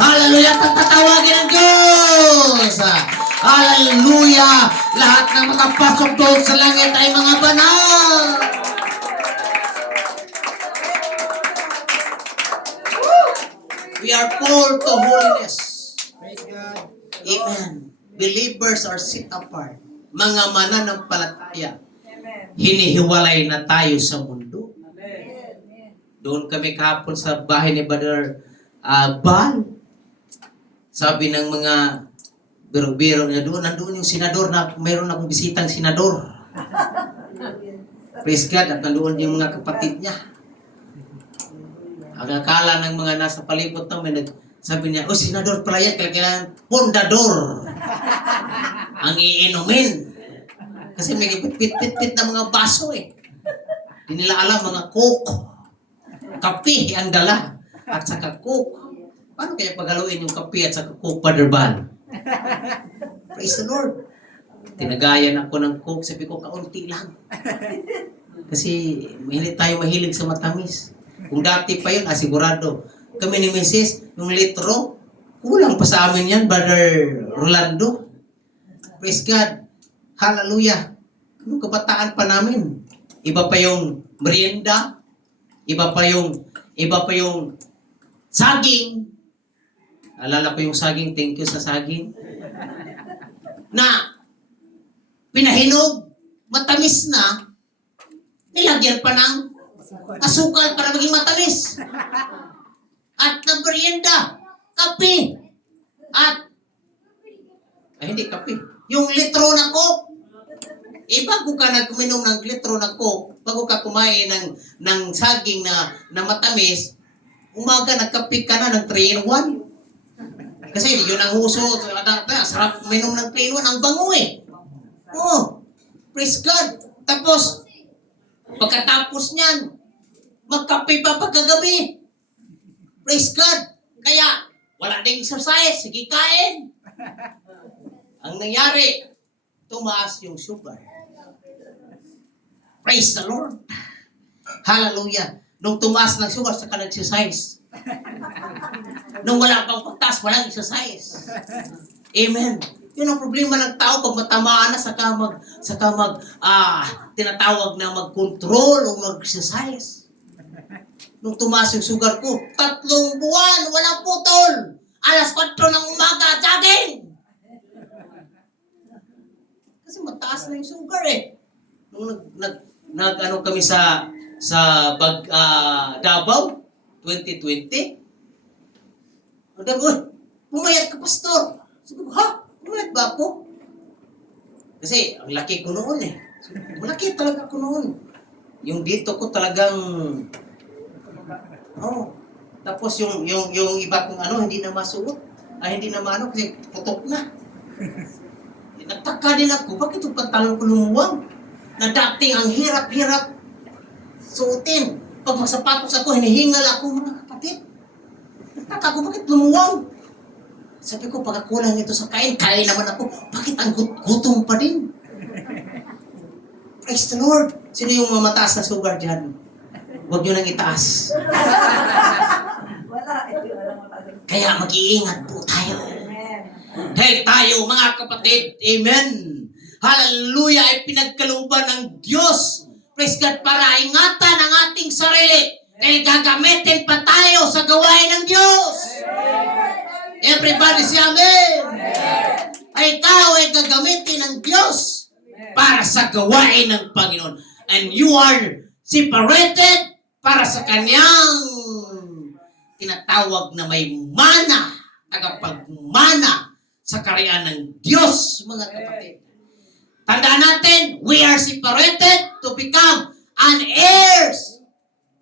Hallelujah, ang tatawagin ng Diyos. Hallelujah. Lahat ng makapasok doon sa langit ay mga banal. We are called to holiness. Praise God. Amen. Believers are set apart. Mga mananampalataya. Hinihiwalay na tayo sa mundo. Doon kami kahapon sa bahay ni Brother Bal. Sabi ng mga biro-biro niya doon, nandoon yung senador na mayroon akong bisitang senador. Praise God. At nandoon yung mga kapatid niya. Ang akala ng mga nasa palibot namin, sabi niya, senador pala yan, kailangan pondador ang iinumin. Kasi may pit-pit-pit na mga baso eh. Di nila alam mga coke. Kape ang dala. At saka coke. Paano kaya paghaluin yung kape at saka coke, Father Bal? Praise the Lord. Tinagayan ako ng coke. Sabi ko, kaunti lang. Kasi mahilig sa matamis. Kung dati pa yun, sigurado. Kami ni Mrs., yung litro, kulang pa sa amin yan, Brother Rolando. Praise God. Hallelujah. Yung kabataan pa namin. Iba pa yung merienda. Iba pa yung saging. Alala ko yung saging. Thank you sa saging. Na pinahinog, matamis na, nilagyan pa ng asukal para maging matamis. At na merienda, kape. At, hindi kape. Yung litro na coke. Bago ka nagminom ng litro na coke, bago ka kumain ng saging na matamis, umaga nagkape ka na ng 3-in-1. Kasi yun ang uso. Sarap minom ng 3-in-1. Ang bango eh. Oh, praise God. Tapos, pagkatapos niyan, magkape pa pagkagabi. Praise God. Kaya, wala ding exercise. Sige, kain. Ang nangyari, tumaas yung sugar. Praise the Lord. Hallelujah. Nung tumaas ng sugar, saka nag-exercise. Nung wala pang pagtaas, walang exercise. Amen. Yun ang problema ng tao pag matamaan na saka tinatawag na mag-control o mag-exercise. Nung tumaas yung sugar ko, 3 buwan, walang putol. Alas 4 ng umaga, jogging. Kasi mataas na yung sugar eh. Nung nag kami sa Davao, 2020. Pumayat ka, pastor. Sabi ko, ha? Pumayat ba ako? Kasi ang laki ko noon eh. Malaki talaga ako noon. Yung dito ko talagang tapos yung iba kong hindi na masuot. Hindi na maano kasi putok na. Nagtaka din ako, bakit yung pantalon ko lumuwang? Na dating ang hirap-hirap suotin. Pag magsapatos ako, hinihingal ako, mga kapatid. Nagtaka ko, bakit lumuwang? Sabi ko, pagkakulang ito sa kain naman ako. Bakit ang gutom pa din? Praise the Lord. Sino yung mamataas na sugar dyan? Huwag nyo nang itaas. Kaya mag-iingat po tayo. Dahil tayo, mga kapatid, amen. Hallelujah, ay pinagkalooban ng Diyos. Praise God, para ingatan ang ating sarili. Dahil gagamitin pa tayo sa gawain ng Diyos. Everybody say amen. Ay ikaw ay gagamitin ng Diyos para sa gawain ng Panginoon. And you are separated para sa Kanyang tinatawag na may mana, tagapagmana sa karayaan ng Diyos, mga kapatid. Tandaan natin, we are separated to become an heirs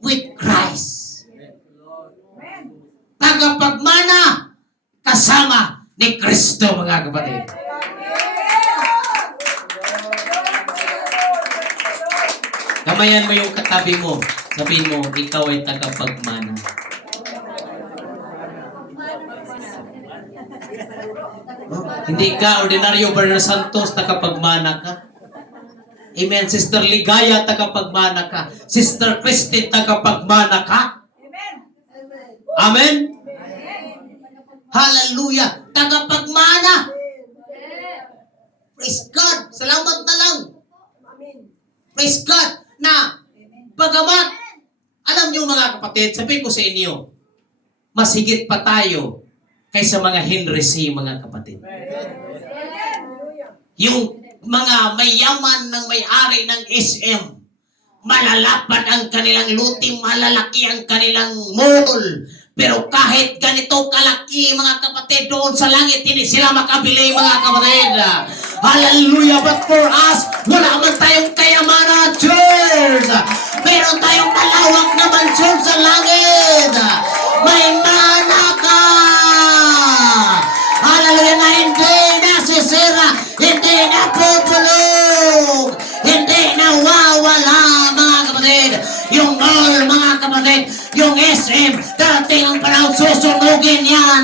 with Christ. Tagapagmana kasama ni Kristo, mga kapatid. Kamayan mo yung katabi mo. Sabihin mo, ikaw ay tagapagmana. Hindi ka ordinaryo Brother Santos, tagapagmana ka. Amen. Sister Ligaya, tagapagmana ka. Sister Christine, tagapagmana ka. Amen. Hallelujah. Tagapagmana. Praise God. Salamat na lang. Praise God. Na, bagamat, alam niyo mga kapatid, sabihin ko sa inyo, mas higit pa tayo kaysa mga Henry, mga kapatid. Yung mga mayaman ng may-ari ng SM, malalapad ang kanilang luting, malalaki ang kanilang mall. Pero kahit ganito kalaki, mga kapatid, doon sa langit, hindi sila makabili, mga kapatid. Hallelujah! But for us, wala man tayong kayamanan, church. Meron tayong malawak na mansyon sa langit. May mana ka. Hallelujah, na hindi nasisira, hindi napupulong. yung SM. Darating ang panahon, susunugin yan.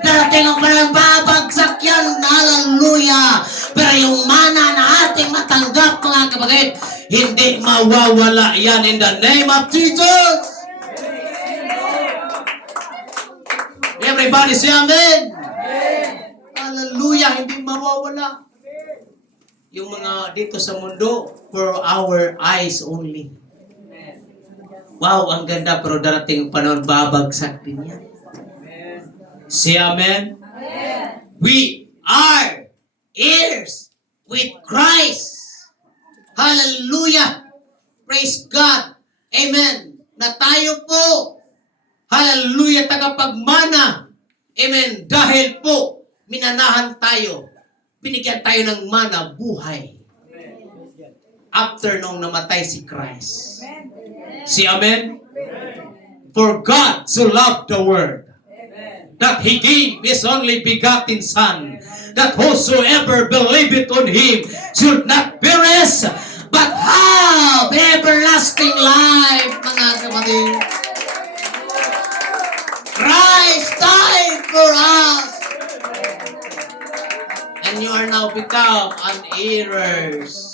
Darating ang panahon, babagsak yan. Hallelujah. Pero yung mana na ating matanggap, mga kapatid, hindi mawawala yan in the name of Jesus. Everybody say amen. Hallelujah, hindi mawawala. Yung mga dito sa mundo, for our eyes only. Wow, ang ganda, pero darating ang panahon, babagsak din yan. Say amen. We are heirs with Christ. Hallelujah. Praise God. Amen. Na tayo po, hallelujah, tagapagmana. Amen. Dahil po, minanahan tayo. Binigyan tayo ng mana, buhay. After nung namatay si Christ. See, amen? For God so loved the world that He gave His only begotten Son, that whosoever believeth on Him should not perish, but have everlasting life, mga kapatid. Christ died for us. And you are now become an heirs.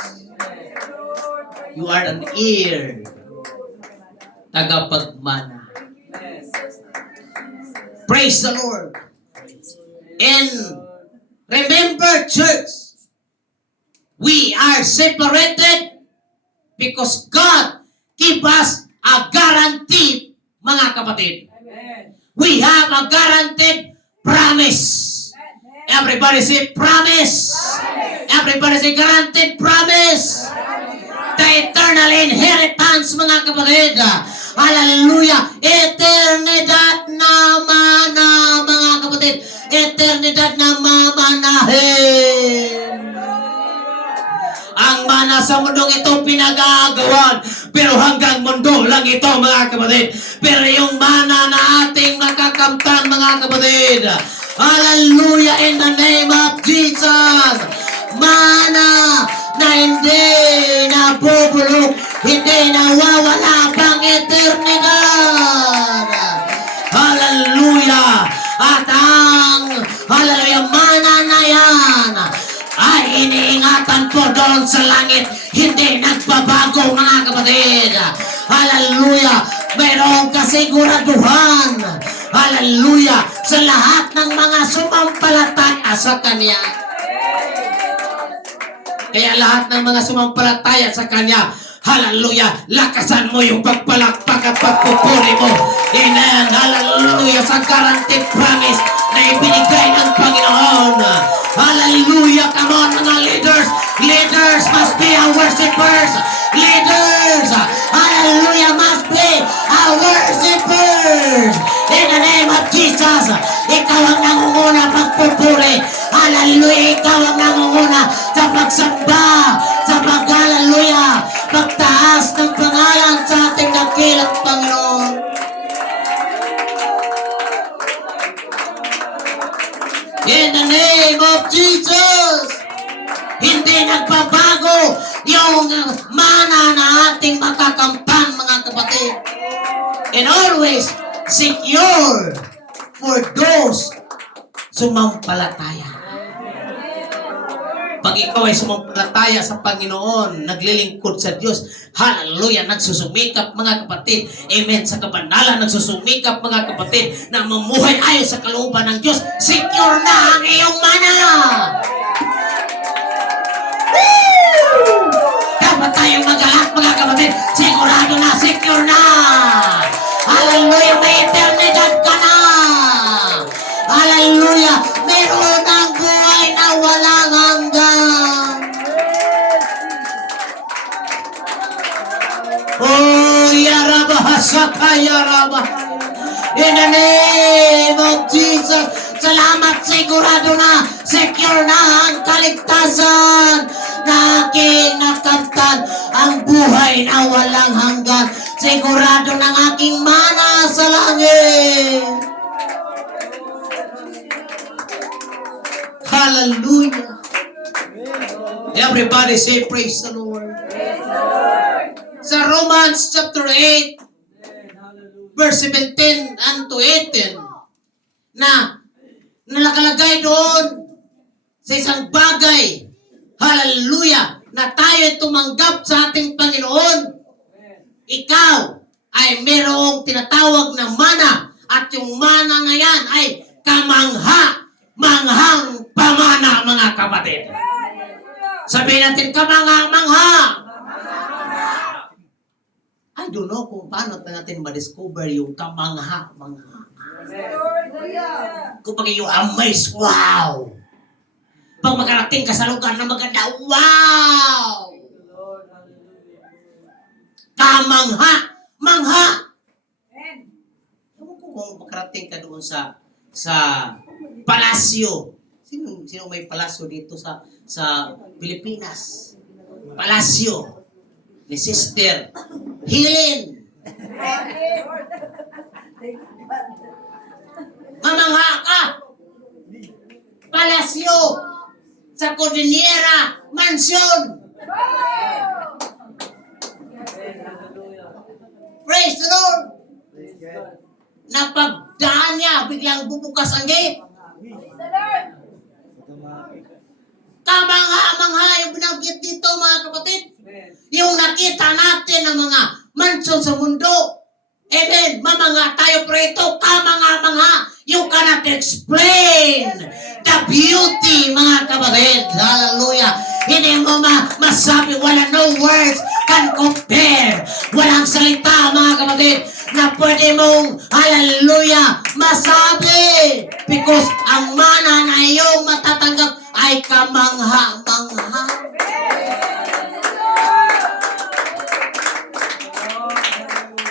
You are an heir. Tagapagmana. Praise the Lord. And remember, church, we are separated because God give us a guarantee, mga kapatid. We have a guaranteed promise. Everybody say promise. Everybody say guaranteed promise. The eternal inheritance, mga kapatid. Hallelujah. Eternidad na mana, mga kapatid. Eternidad na mamanahin. Ang mana sa mundong ito pinag-aagawan. Pero hanggang mundo lang ito, mga kapatid. Pero yung mana na ating makakamtan, mga kapatid. Hallelujah, in the name of Jesus. Mana na hindi nabubulok, hindi nawawala pang eternidad. Hallelujah. At ang hallelujah, mana na yan ay iniingatan po doon sa langit. Hindi nagbabago, mga kapatid. Hallelujah. Mayroong kasiguraduhan. Hallelujah. Sa lahat ng mga sumampalataya sa Kanya. Kaya lahat ng mga sumampalataya sa Kanya, hallelujah, lakasan mo yung pagpalakpak at pagpupuri mo. Amen. Hallelujah. Sa guaranteed promise na ibinigay ng Panginoon. Hallelujah. Come on, mga leaders. Leaders must be our worshipers. Leaders, hallelujah, must be our worshipers. In the name of Jesus, ikaw ang nangunguna pagpupuri. Hallelujah, ikaw ang nangunguna sa pagsamba, sa hallelujah, pagtaas ng pangalan sa ating dakilang Panginoon. In the name of Jesus, hindi nagbabago yung mana na ating makakamtan, mga kapatid. And always secure for those sumampalataya. Pag ikaw ay sumampalataya sa Panginoon, naglilingkod sa Diyos, hallelujah, nagsusumikap, mga kapatid, amen, sa kabanalan, nagsusumikap, mga kapatid, na mamuhay ayon sa kalooban ng Diyos, secure na ang iyong mana. Dapat tayong mag-alak, mga kapatid, sigurado na, secure na. Hallelujah, may eternidad ka na. Hallelujah, meron ang buhay na walang hanggan. Oh, yarabahasaka, yarabah. In the name of Jesus, salamat, sigurado na, secure na ang kaligtasan na aking nakamtan, ang buhay na walang hanggan, sigurado ng aking mana sa langit. Hallelujah. Everybody say praise the Lord. Sa Romans chapter 8, verse 17 and to 18, na nalakalagay doon sa isang bagay, hallelujah, na tayo tumanggap sa ating Panginoon. Ikaw ay merong tinatawag na mana, at yung mana na yan ay manghang pamana, mga kapatid. Sabihin natin, kamangha-mangha. I don't know kung paano natin ma-discover yung kamangha-mangha. Kung pag yung amaze, wow! Pag makarating ka sa lugar na maganda, wow! Kamangha-mangha. Ewan ko kung makarating ka doon sa palasyo. Sino may palasyo dito sa Pilipinas? Palasyo ni Sister Helen. Mamangha ka. Palasyo sa Cordillera Mansion. Praise the Lord. Napagdaan niya, biglang bubukas ang gate. Kamangha-mangha yung binanggit dito, mga kapatid. Yung nakita natin ng mga mansion sa mundo. Amen. Mamangha tayo, pero ito, kamangha-mangha. You cannot explain the beauty, mga kapatid. Hallelujah. Hindi mo masabi, no words can compare. Walang salita, mga kapatid, na pwede mong, hallelujah, masabi. Because ang mana na iyong matatanggap ay kamangha-mangha.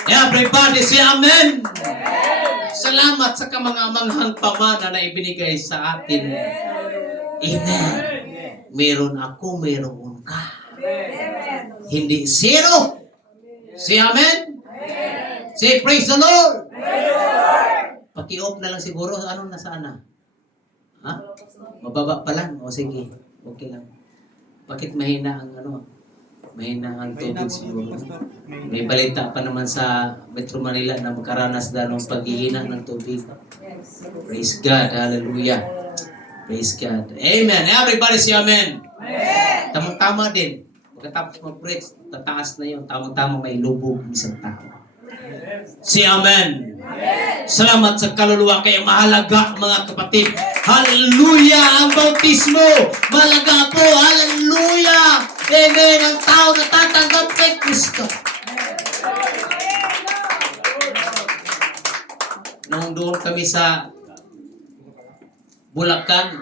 Everybody say amen. Salamat sa kamangha-manghang pamana na ibinigay sa atin. Amen. Meron ako, meron ka. Hindi zero. Say amen. Say praise the Lord. Paki-off na lang siguro. Ano nasaan na? Ha? Mababa pa lang? O sige. Okay lang. Bakit mahina ang mahina ang tubig siguro? May balita pa naman sa Metro Manila na magkaranas na ng paghihina ng tubig. Praise God. Hallelujah. Praise God. Amen. Everybody say amen. Amen. Tamang-tama din. Pagkatapos mag-preach, tataas na yun. Tamang-tama may lubog ng isang tao. Say amen. Amen. Salamat sa kaluluwa kayo. Mahalaga, mga kapatid. Hallelujah! Ang bautismo. Mahalaga po. Hallelujah! Amen. Ang tao na tatanggap kay Kristo. Nung doon kami sa Bulacan,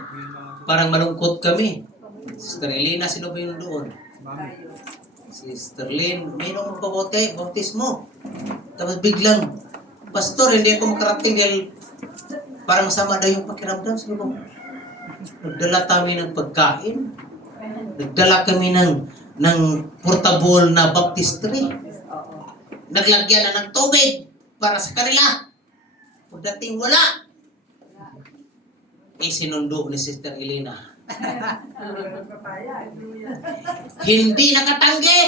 parang malungkot kami. Sister Elena, sino ba yun doon? Sister Lynn, mayroong bautismo. Tapos biglang, Pastor, hindi ako makarating dahil parang masama daw yung pakiramdam. Sino ba? Nagdala kami ng pagkain. Nagdala kami ng portable na baptistry. Naglagyan na ng tubig para sa kanila. Pagdating wala. Sinundo ni Sister Elena. Hindi nakatanggi.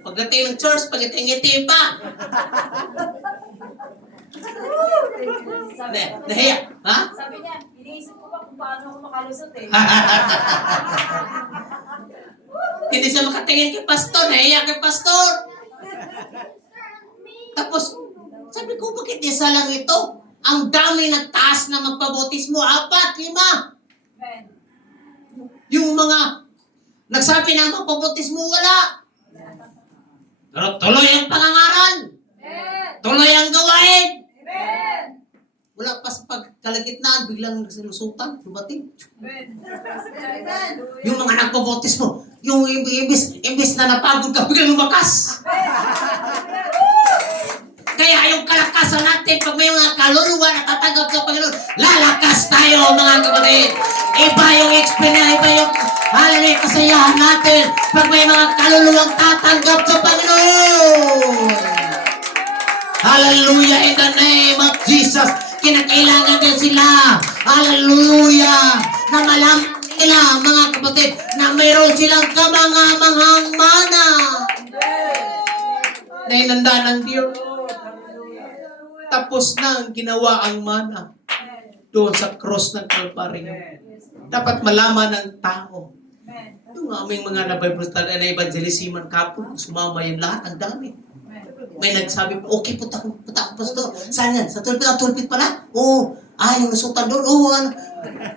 Pagdating ng church, pagdating pa. Nahiya. Ha? Sabi niya, iniisip ko pa kung paano ako makalusot eh. Hindi siya makatingin kay pastor. Nahiya kay pastor. Tapos, sabi ko, bakit isa lang ito? Ang dami nagtaas na magpabautismo. 4, 5. Amen. Yung mga nagsabi na magpabautismo, wala. Pero tuloy ang pangangaral. Amen. Tuloy ang gawain. Amen. Wala pa sa pagkalagitnaan, biglang nagsilusutan, dumating. Amen. Amen. Yung mga nagpabautismo, yung imbis na napagod ka, biglang lumakas. Kaya yung kalakasan natin, pag may mga kaluluwa na tatanggap sa Panginoon, lalakas tayo, mga kapatid. Iba yung experience, iba yung hallelujah, kasayahan natin pag may mga kaluluwang tatanggap sa Panginoon. Hallelujah, in the name of Jesus. Kinakailangan din sila, hallelujah, na malaman nila, mga kapatid, na mayroon silang kamangamanghang mana na inanda ng Diyos. Tapos na ang ginawa ang mana doon sa cross ng Kalbaryo. Dapat malaman ng tao. Yung aming mga nabibrustal na evangelisiman kapon, sumama yung lahat, ang dami. May nagsabi, okay, punta ko, pastor. Saan yan? Sa tulpit? Tulpit pala? Oo. Yung nasutan doon? Oo, ano.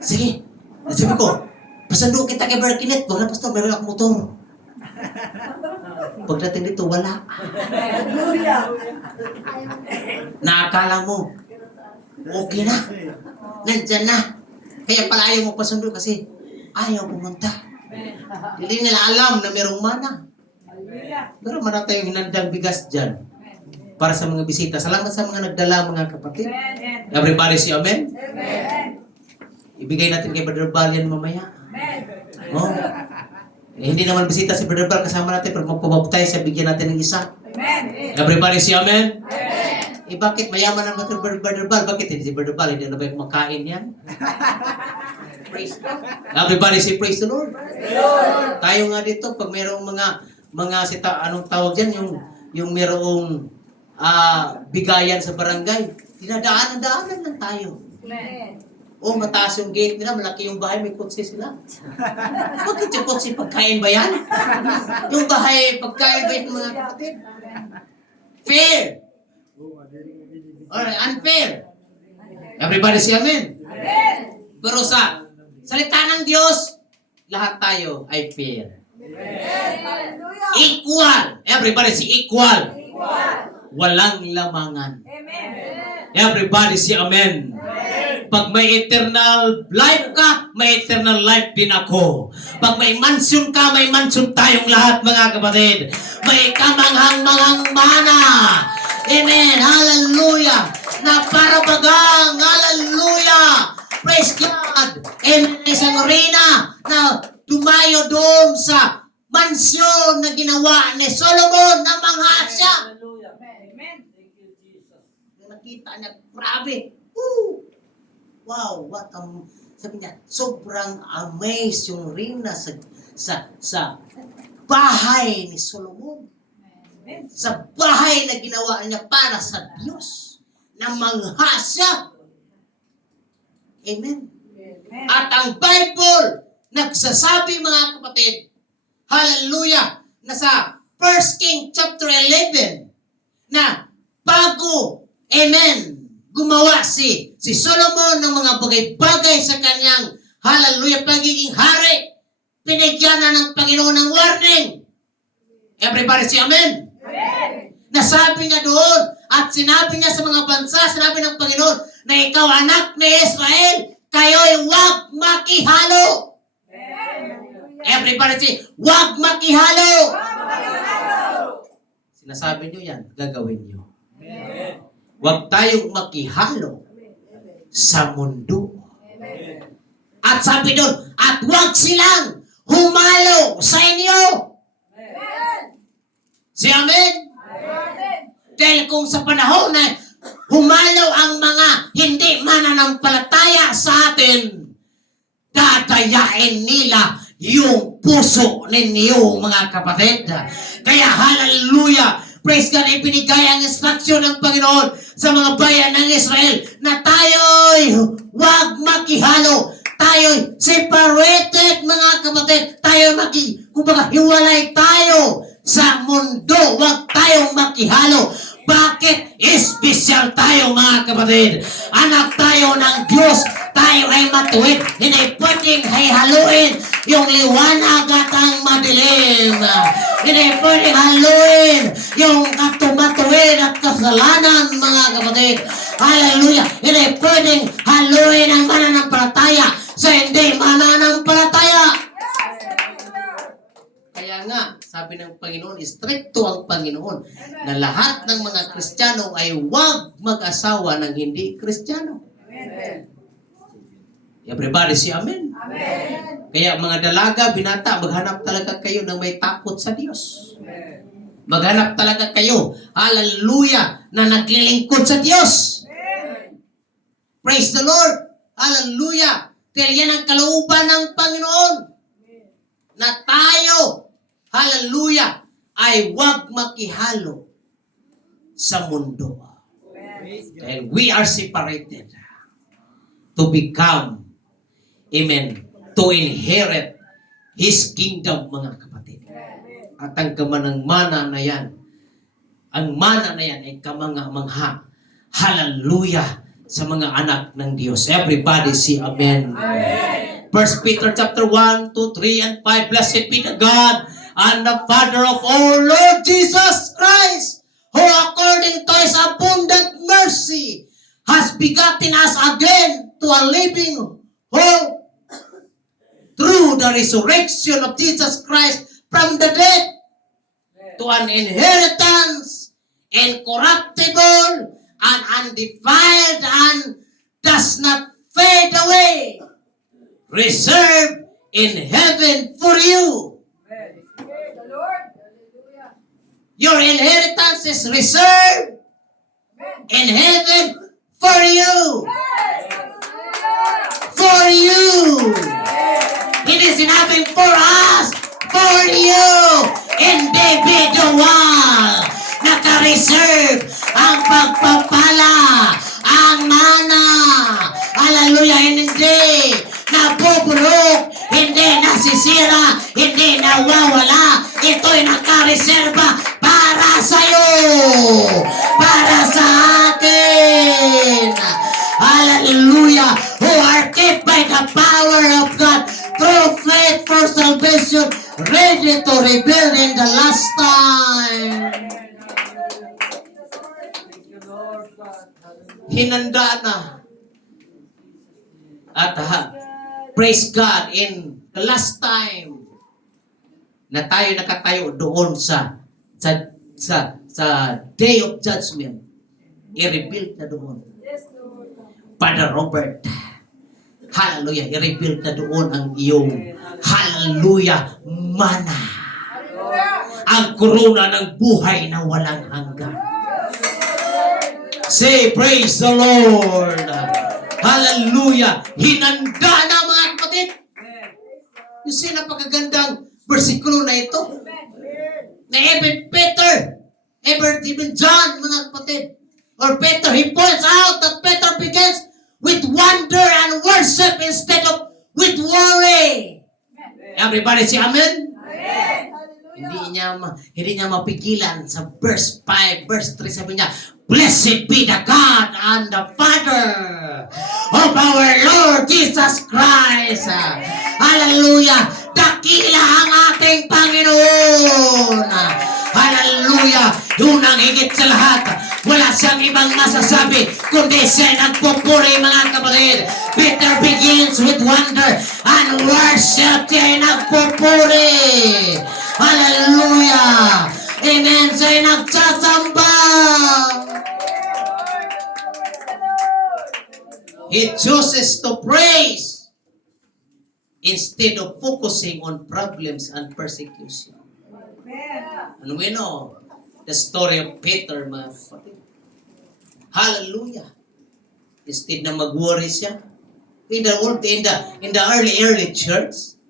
Sige. Sabi ko, pasando kita kay Berkinet. Wala, pastor, meron akong motor. Pagdating dito, wala. Naakala mo, okay na. Nandyan na. Kaya pala ayaw mo pasando kasi ayaw pumunta. Hindi nila alam na merong mana. Pero mana tayong hinandang bigas dyan para sa mga bisita. Salamat sa mga nagdala, mga kapatid. Everybody say amen? Ibigay natin kay Brother Bal yan mamaya. Oh. Hindi naman bisita si Brother Bal, kasama natin pag magpabaptize, bigyan natin ng isa. Everybody say amen? Bakit mayaman ang Brother Bal? Bakit hindi si Brother Bal? Hindi na ba yung kumakain yan? Praise God. Everybody say praise the Lord. Tayo nga dito, pag mayroong mga anong tawag dyan, yung mayroong bigayan sa barangay, dinadaanan lang tayo. O mataas yung gate nila, malaki yung bahay, may kotse sila. Bakit yung kotse, pagkain ba yan? Yung bahay, pagkain ba yung mga kapatid? Fair. Or unfair. Everybody say amen. Pero sa salita ng Diyos, lahat tayo ay fair. Equal. Everybody say equal. Walang lamangan. Everybody say amen. Pag may eternal life ka, may eternal life din ako. Pag may mansion ka, may mansion tayong lahat, mga kapatid. May kamanghang-manghang mana. Amen. Hallelujah. Na parabagang. Hallelujah. Praise God. Amen. Isang arena na tumayo doon sa mansyon na ginawa ni Solomon na mangha siya. Nakita niya, grabe. Woo! Wow, sabi niya, sobrang amazed yung reyna sa bahay ni Solomon. Sa bahay na ginawa niya para sa Diyos. Na mangha siya. Amen. At ang Bible, nagsasabi, mga kapatid, hallelujah, na sa 1 King chapter 11, na bago, amen, gumawa si Solomon ng mga bagay-bagay sa kanyang, hallelujah, pagiging hari, pinigyan na ng Panginoon ng warning. Everybody say amen. Nasabi niya doon, at sinabi niya sa mga bansa, sinabi ng Panginoon, na ikaw anak ni Israel, kayo'y huwag makihalo. Everybody say, huwag makihalo. Sinasabi niyo yan, gagawin niyo. Huwag tayong makihalo sa mundo. At sabi doon, at huwag silang humalo sa inyo. Si amen? Dahil kung sa panahon na humalo ang mga hindi mananampalataya sa atin, dadayain nila yung puso ninyo, mga kapatid. Kaya hallelujah, praise God, ibinigay ang instruction ng Panginoon sa mga bayan ng Israel na tayo'y huwag makihalo. Tayo'y separated, mga kapatid. Tayo'y kumbaga, hiwalay tayo sa mundo. Huwag tayong makihalo. Bakit? Espesyal tayo, mga kapatid. Anak tayo ng Diyos. Tayo ay matuwid. Hindi pwedeng haluin yung liwanag at ang madilim. Hindi pwedeng haluin yung katumatuwid at kasalanan, mga kapatid. Hallelujah. Hindi pwedeng haluin ang mananampalataya sa hindi mananampalataya. Kaya nga, sabi ng Panginoon, stricto ang Panginoon na lahat ng mga Kristiyano ay huwag mag-asawa ng hindi Kristiyano. Everybody say amen. Amen. Kaya mga dalaga, binata, maghanap talaga kayo ng may takot sa Diyos. Maghanap talaga kayo, hallelujah, na naglilingkod sa Diyos. Praise the Lord. Hallelujah. Kaya yan ang kalooban ng Panginoon. Na tayo, hallelujah, ay huwag makihalo sa mundo. And we are separated to become, amen, to inherit His kingdom, mga kapatid. At ang kamanang-mana na yan, ang mana na yan ay kamanga-mangha. Hallelujah sa mga anak ng Diyos. Everybody say Amen. Amen. 1 Peter chapter 1, 2, 3, and 5. Blessed be the God and the Father of our Lord Jesus Christ, who according to His abundant mercy has begotten us again to a living hope through the resurrection of Jesus Christ from the dead, to an inheritance incorruptible and undefiled and does not fade away, reserved in heaven for you. The Lord. Hallelujah. Your inheritance is reserved in heaven for you. Yes. Hallelujah. For you. Hindi sinabing for us, for you. Individual. Naka-reserve ang pagpapala, ang mana. Hallelujah. Hindi nabubulok, hindi nasisira, hindi nawawala. Ito'y naka-reserva para sa'yo. Para sa akin. Hallelujah. Who are kept by the power of God through faith for salvation, ready to rebuild in the last time. Hinanda na. At praise God, in the last time na tayo nakatayo doon sa day of judgment, i-rebuild na doon. Yes, Lord. Father Robert, hallelujah, i-rebuild na doon ang iyong hallelujah mana. Hallelujah. Ang corona ng buhay na walang hanggan. Say, praise the Lord. Hallelujah. Hinanda na, mga kapatid. You see, napakagandang versikulo na ito. Na even Peter, even John, mga kapatid, or Peter, he points out that Peter begins with wonder and worship instead of with worry. Everybody say Amen? Amen. Hindi niya mapigilan sa verse 5, verse 3, sabi niya, Blessed be the God and the Father of our Lord Jesus Christ. Hallelujah. Dakila ang ating Panginoon. Hallelujah. Yun ang higit sa lahat. Wala siyang ibang masasabi kundi siya nagpupuri, mga kapatid. Peter begins with wonder and worship. Siya nagpupuri. Hallelujah. Amen. Siya nagsasamba. He chooses to praise instead of focusing on problems and persecution. And we know the story of Peter, mga kapatid. Hallelujah. Instead na mag-worry siya. In the early church,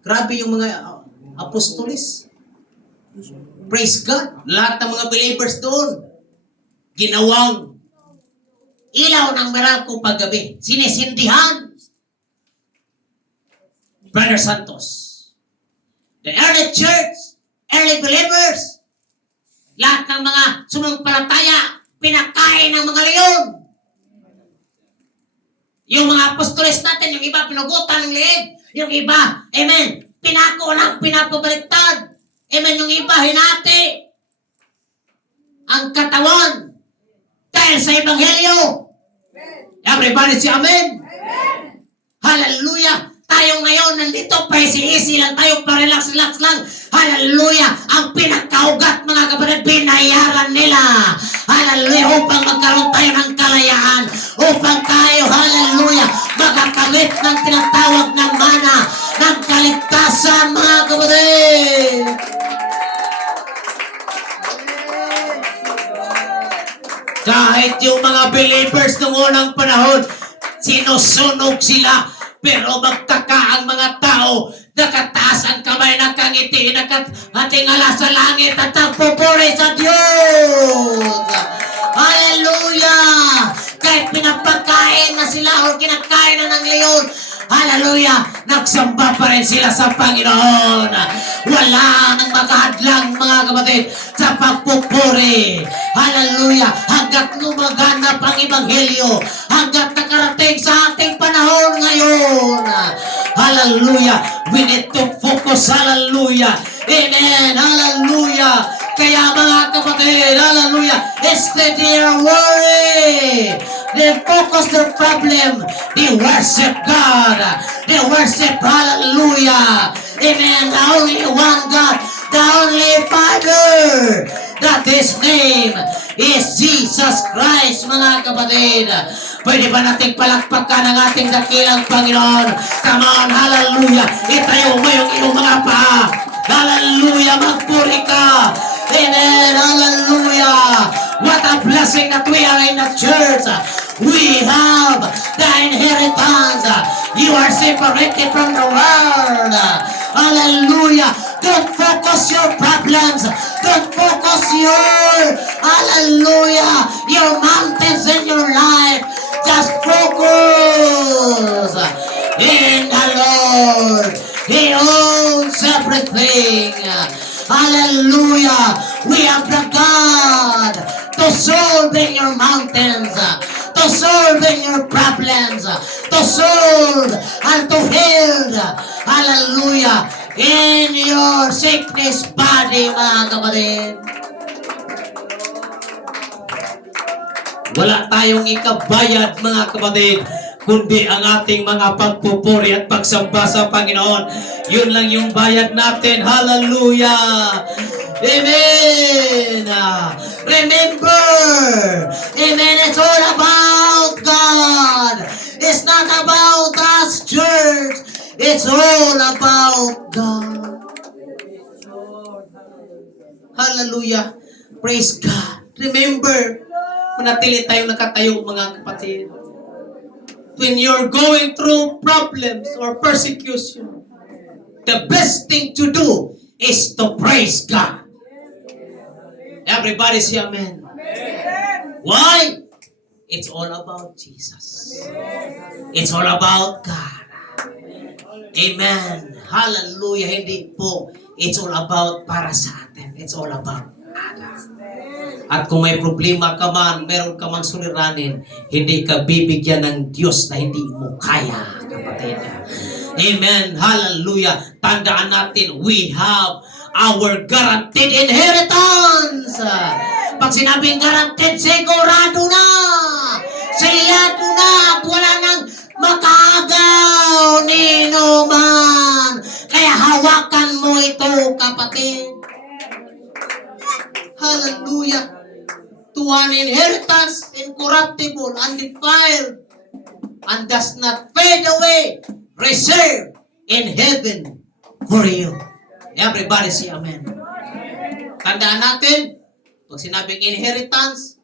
grabe yung mga apostolis. Praise God. Lahat ng mga believers doon, ginawang ilaw ng Meralco paggabi. Sinisindihan. Brother Santos. The early church, early believers, lahat ng mga sumampalataya, pinakain ng mga leon. Yung mga apostoles natin, yung iba pinugutan ng leeg. Yung iba, amen, pinako ng pinapabaliktad. Amen, yung iba hinati ang katawan dahil sa Ebanghelyo. Everybody say Amen. Amen. Hallelujah. Tayo ngayon nandito, easy lang tayo, pa-relax-relax lang. Hallelujah. Ang pinakaugat, mga kapatid, binayaran nila. Hallelujah. Upang magkaroon tayo ng kalayaan. Upang tayo, hallelujah, makakamit ng tinatawag na mana ng kaligtasan, mga kapatid. Kahit yung mga believers noong unang panahon, sinusunog sila. Pero magtaka ang mga tao, nakataas ang kamay, nakangiti, nakatingala sa langit at nagpupuri sa Diyos. Hallelujah! kumakain na sila o kinakain na ng leon. Hallelujah! Nagsamba pa rin sila sa Panginoon. Wala nang makahadlang, mga kapatid, sa pagpupuri. Hallelujah! Hanggat lumaganap ang Ebanghelyo, hanggat nakarating sa ating panahon ngayon. Hallelujah! We need to focus. Hallelujah! Amen! Hallelujah! Kaya mga kapatid, hallelujah, instead they are worried. They focus their problem. They worship God. They worship, hallelujah. Amen. The only one God, the only Father. That His name is Jesus Christ, mga kapatid. Pwede ba nating palakpakan ang ating dakilang Panginoon? Come on, hallelujah. Itayo mo yung iyong mga paa. Hallelujah, magpuri ka. Amen. Hallelujah. What a blessing that we are in the church. We have the inheritance. You are separated from the world. Hallelujah. Don't focus your problems. Don't focus your, hallelujah, your mountains in your life. Just focus in the Lord. He owns everything. Hallelujah. We have the God to solve in your mountains, to solve in your problems, to solve and to heal. Hallelujah. In your sickness body, mga kapatid. Wala tayong ikabayad, mga kapatid, kundi ang ating mga pagpupuri at pagsamba sa Panginoon. Yun lang yung bayad natin. Hallelujah! Amen! Remember! Amen! It's all about God! It's not about us, church! It's all about God! Hallelujah! Praise God! Remember, manatili tayong nakatayo, mga kapatid. When you're going through problems or persecution, the best thing to do is to praise God. Everybody say amen. Why? It's all about Jesus. It's all about God. Amen. Hallelujah. Hindi po. It's all about para sa atin. It's all about others. At kung may problema ka man, meron ka man suliranin, hindi ka bibigyan ng Diyos na hindi mo kaya, kapatid. Amen. Hallelujah. Tandaan natin, we have our guaranteed inheritance. Pag sinabing guaranteed, sigurado na. Siyado na. At wala nang makaagaw nino man. Kaya hawakan mo ito, kapatid. Hallelujah. To an inheritance incorruptible, undefiled, and does not fade away, reserved in heaven for you. Everybody say amen. Tandaan natin, pag sinabing inheritance,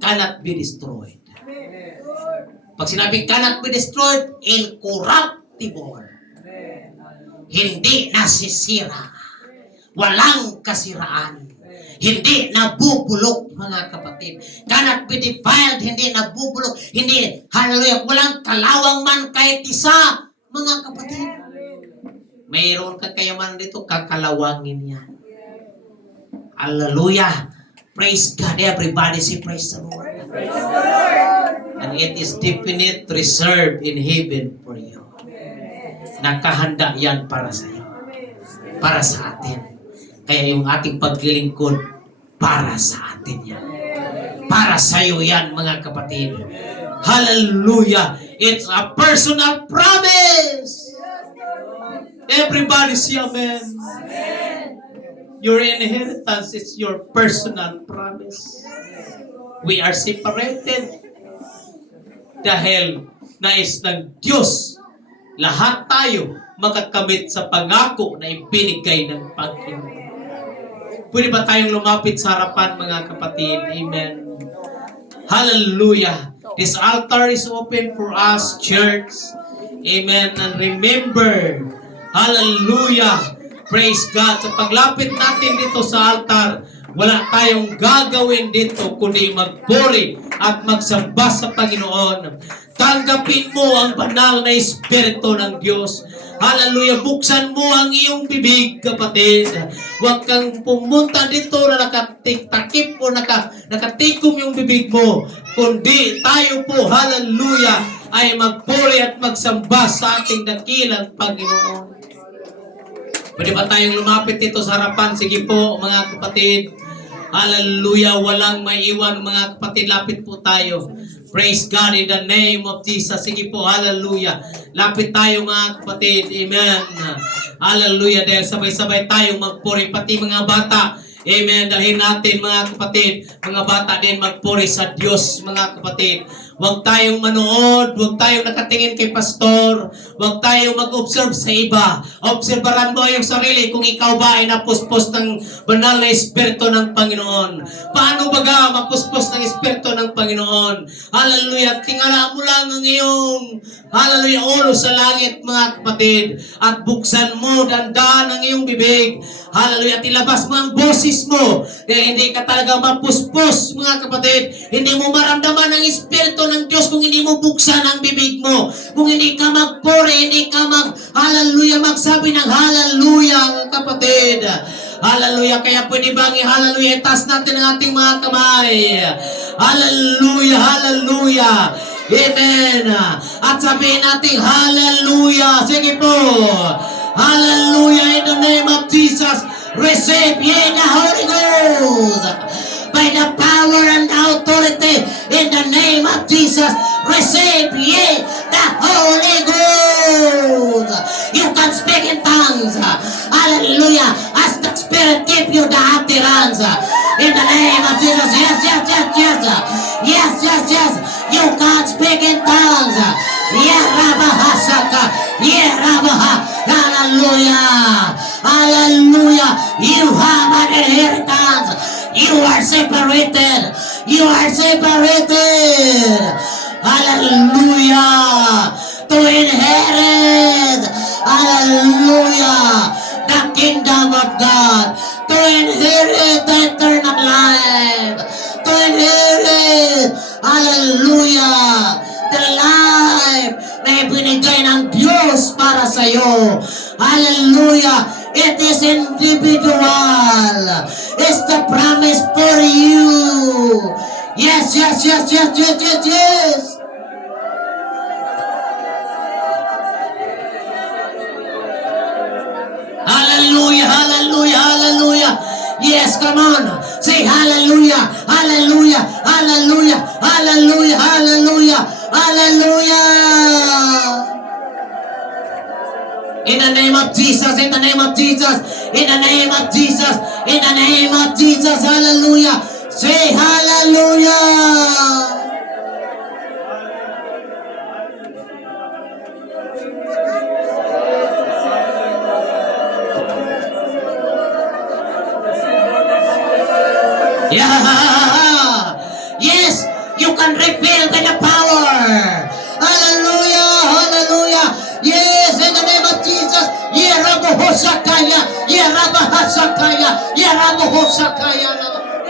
cannot be destroyed. Pag sinabing cannot be destroyed, incorruptible. Hindi nasisira. Walang kasiraan. Hindi nabubulok, mga kapatid. Cannot be defiled, hindi nabubulok. Hindi, hallelujah, walang kalawang man kahit isa, mga kapatid. Mayroon ka kayamanan dito, kakalawangin yan. Hallelujah. Praise God. Everybody say praise the Lord. And it is definite reserved in heaven for you. Nakahanda yan para sa iyo. Para sa atin. Kaya yung ating paglilingkod, para sa atin yan. Para sa iyo yan, mga kapatid. Hallelujah! It's a personal promise! Everybody say amen. Your inheritance is your personal promise. We are separated. Dahil nais ng Diyos, lahat tayo makakamit sa pangako na ibinigay ng Panginoon. Pwede ba tayong lumapit sa harapan, mga kapatid? Amen. Hallelujah. This altar is open for us, church. Amen. And remember, hallelujah. Praise God. Sa paglapit natin dito sa altar, wala tayong gagawin dito kundi magpuri at magsamba sa Panginoon. Tanggapin mo ang banal na Espiritu ng Diyos. Hallelujah. Buksan mo ang iyong bibig, kapatid. Huwag kang pumunta dito na nakatiktakip o nakatikom yung bibig mo. Kundi tayo po, hallelujah, ay magpuri at magsamba sa ating dakilang Panginoon. Pwede ba tayong lumapit dito sa harapan? Sige po, mga kapatid. Hallelujah. Walang maiwan, mga kapatid. Lapit po tayo. Praise God in the name of Jesus. Sige po, hallelujah. Lapit tayo, mga kapatid. Amen. Hallelujah. Dahil sabay-sabay tayong magpuri. Pati mga bata. Amen. Dalhin natin, mga kapatid. Mga bata din magpuri sa Diyos, mga kapatid. Huwag tayong manood, huwag tayong nakatingin kay pastor, huwag tayong mag-observe sa iba. Obserbaran mo yung sarili kung ikaw ba ay napuspos ng banal na Espiritu ng Panginoon. Paano baga mapuspos ng Espiritu ng Panginoon? Hallelujah. Tingala mo lang ang iyong, hallelujah, ulo sa langit, mga kapatid. At buksan mo, dandan ang iyong bibig. Hallelujah. At ilabas mo ang boses mo. Kaya hindi ka talaga mapuspos, mga kapatid. Hindi mo maramdaman ang Espiritu ng Diyos kung hindi mo buksan ang bibig mo. Kung hindi ka magpuri, hindi ka hallelujah, magsabi ng hallelujah, kapatid. Hallelujah. Kaya pwede bang hallelujah, itaas natin ang ating mga kamay. Hallelujah, hallelujah. Amen. At sabihin natin hallelujah. Sige po. Hallelujah in the name of Jesus. Receive ye the Holy Ghost. By the power and authority in the name of Jesus, receive ye the Holy Ghost. You can speak in tongues. Hallelujah. As the Spirit give you the utterance. In the name of Jesus. Yes, yes, yes, yes. Yes, yes, yes. You can speak in tongues. Yeah, Rabahasaka. Yeah, Rabaha. Hallelujah. Hallelujah. You have an inheritance. You are separated. You are separated. Hallelujah. To inherit. Hallelujah. The kingdom of God. To inherit the eternal life. To inherit. Hallelujah. The life na ibinigay ng Diyos para sa iyo. Hallelujah. It is individual. It's the promise for you. Yes, yes, yes, yes, yes, yes, yes. Hallelujah, hallelujah, hallelujah. Yes, come on. Say hallelujah, hallelujah, hallelujah, hallelujah, hallelujah, hallelujah. In the name of Jesus, in the name of Jesus, in the name of Jesus, in the name of Jesus, hallelujah. Say hallelujah. Yeah. Yes, you can refill by the power. Hallelujah, hallelujah. Yes, in the name of Jesus. Yerabohosakaya, Yerabahasakaya, Yerabohosakaya.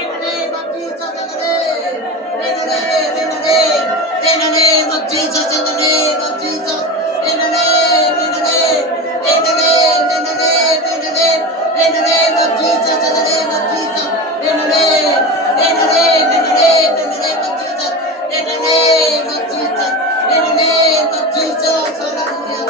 In the name of Jesus, in the name, in the name, in the name, in the name of Jesus, in the name of Jesus, in the name, in the name, in the name, in the name, in the name, in the name of Jesus, in the name of Jesus, in the name, in the name, in the name, in the name of Jesus, in the name of Jesus, in the name of Jesus, hallelujah.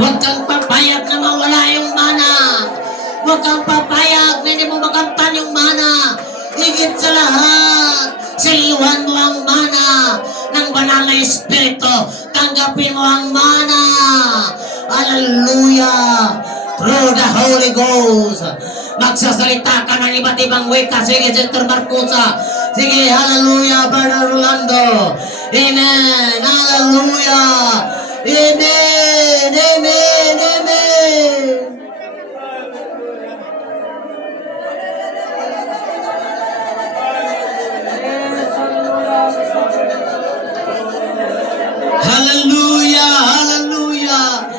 Huwag kang papayag na mawala yung mana. Huwag kang papayag na hindi mo makamtan yung mana. Higit sa lahat, siliwan mo ang mana ng banal na Espiritu. Tanggapin mo ang mana. Hallelujah. Through the Holy Ghost. Magsasalita ka ng iba't ibang wika. Sige, Sister Marcusa. Sige, hallelujah, Brother Rolando. Amen. Hallelujah. Amen, amen, amen. Hallelujah, hallelujah.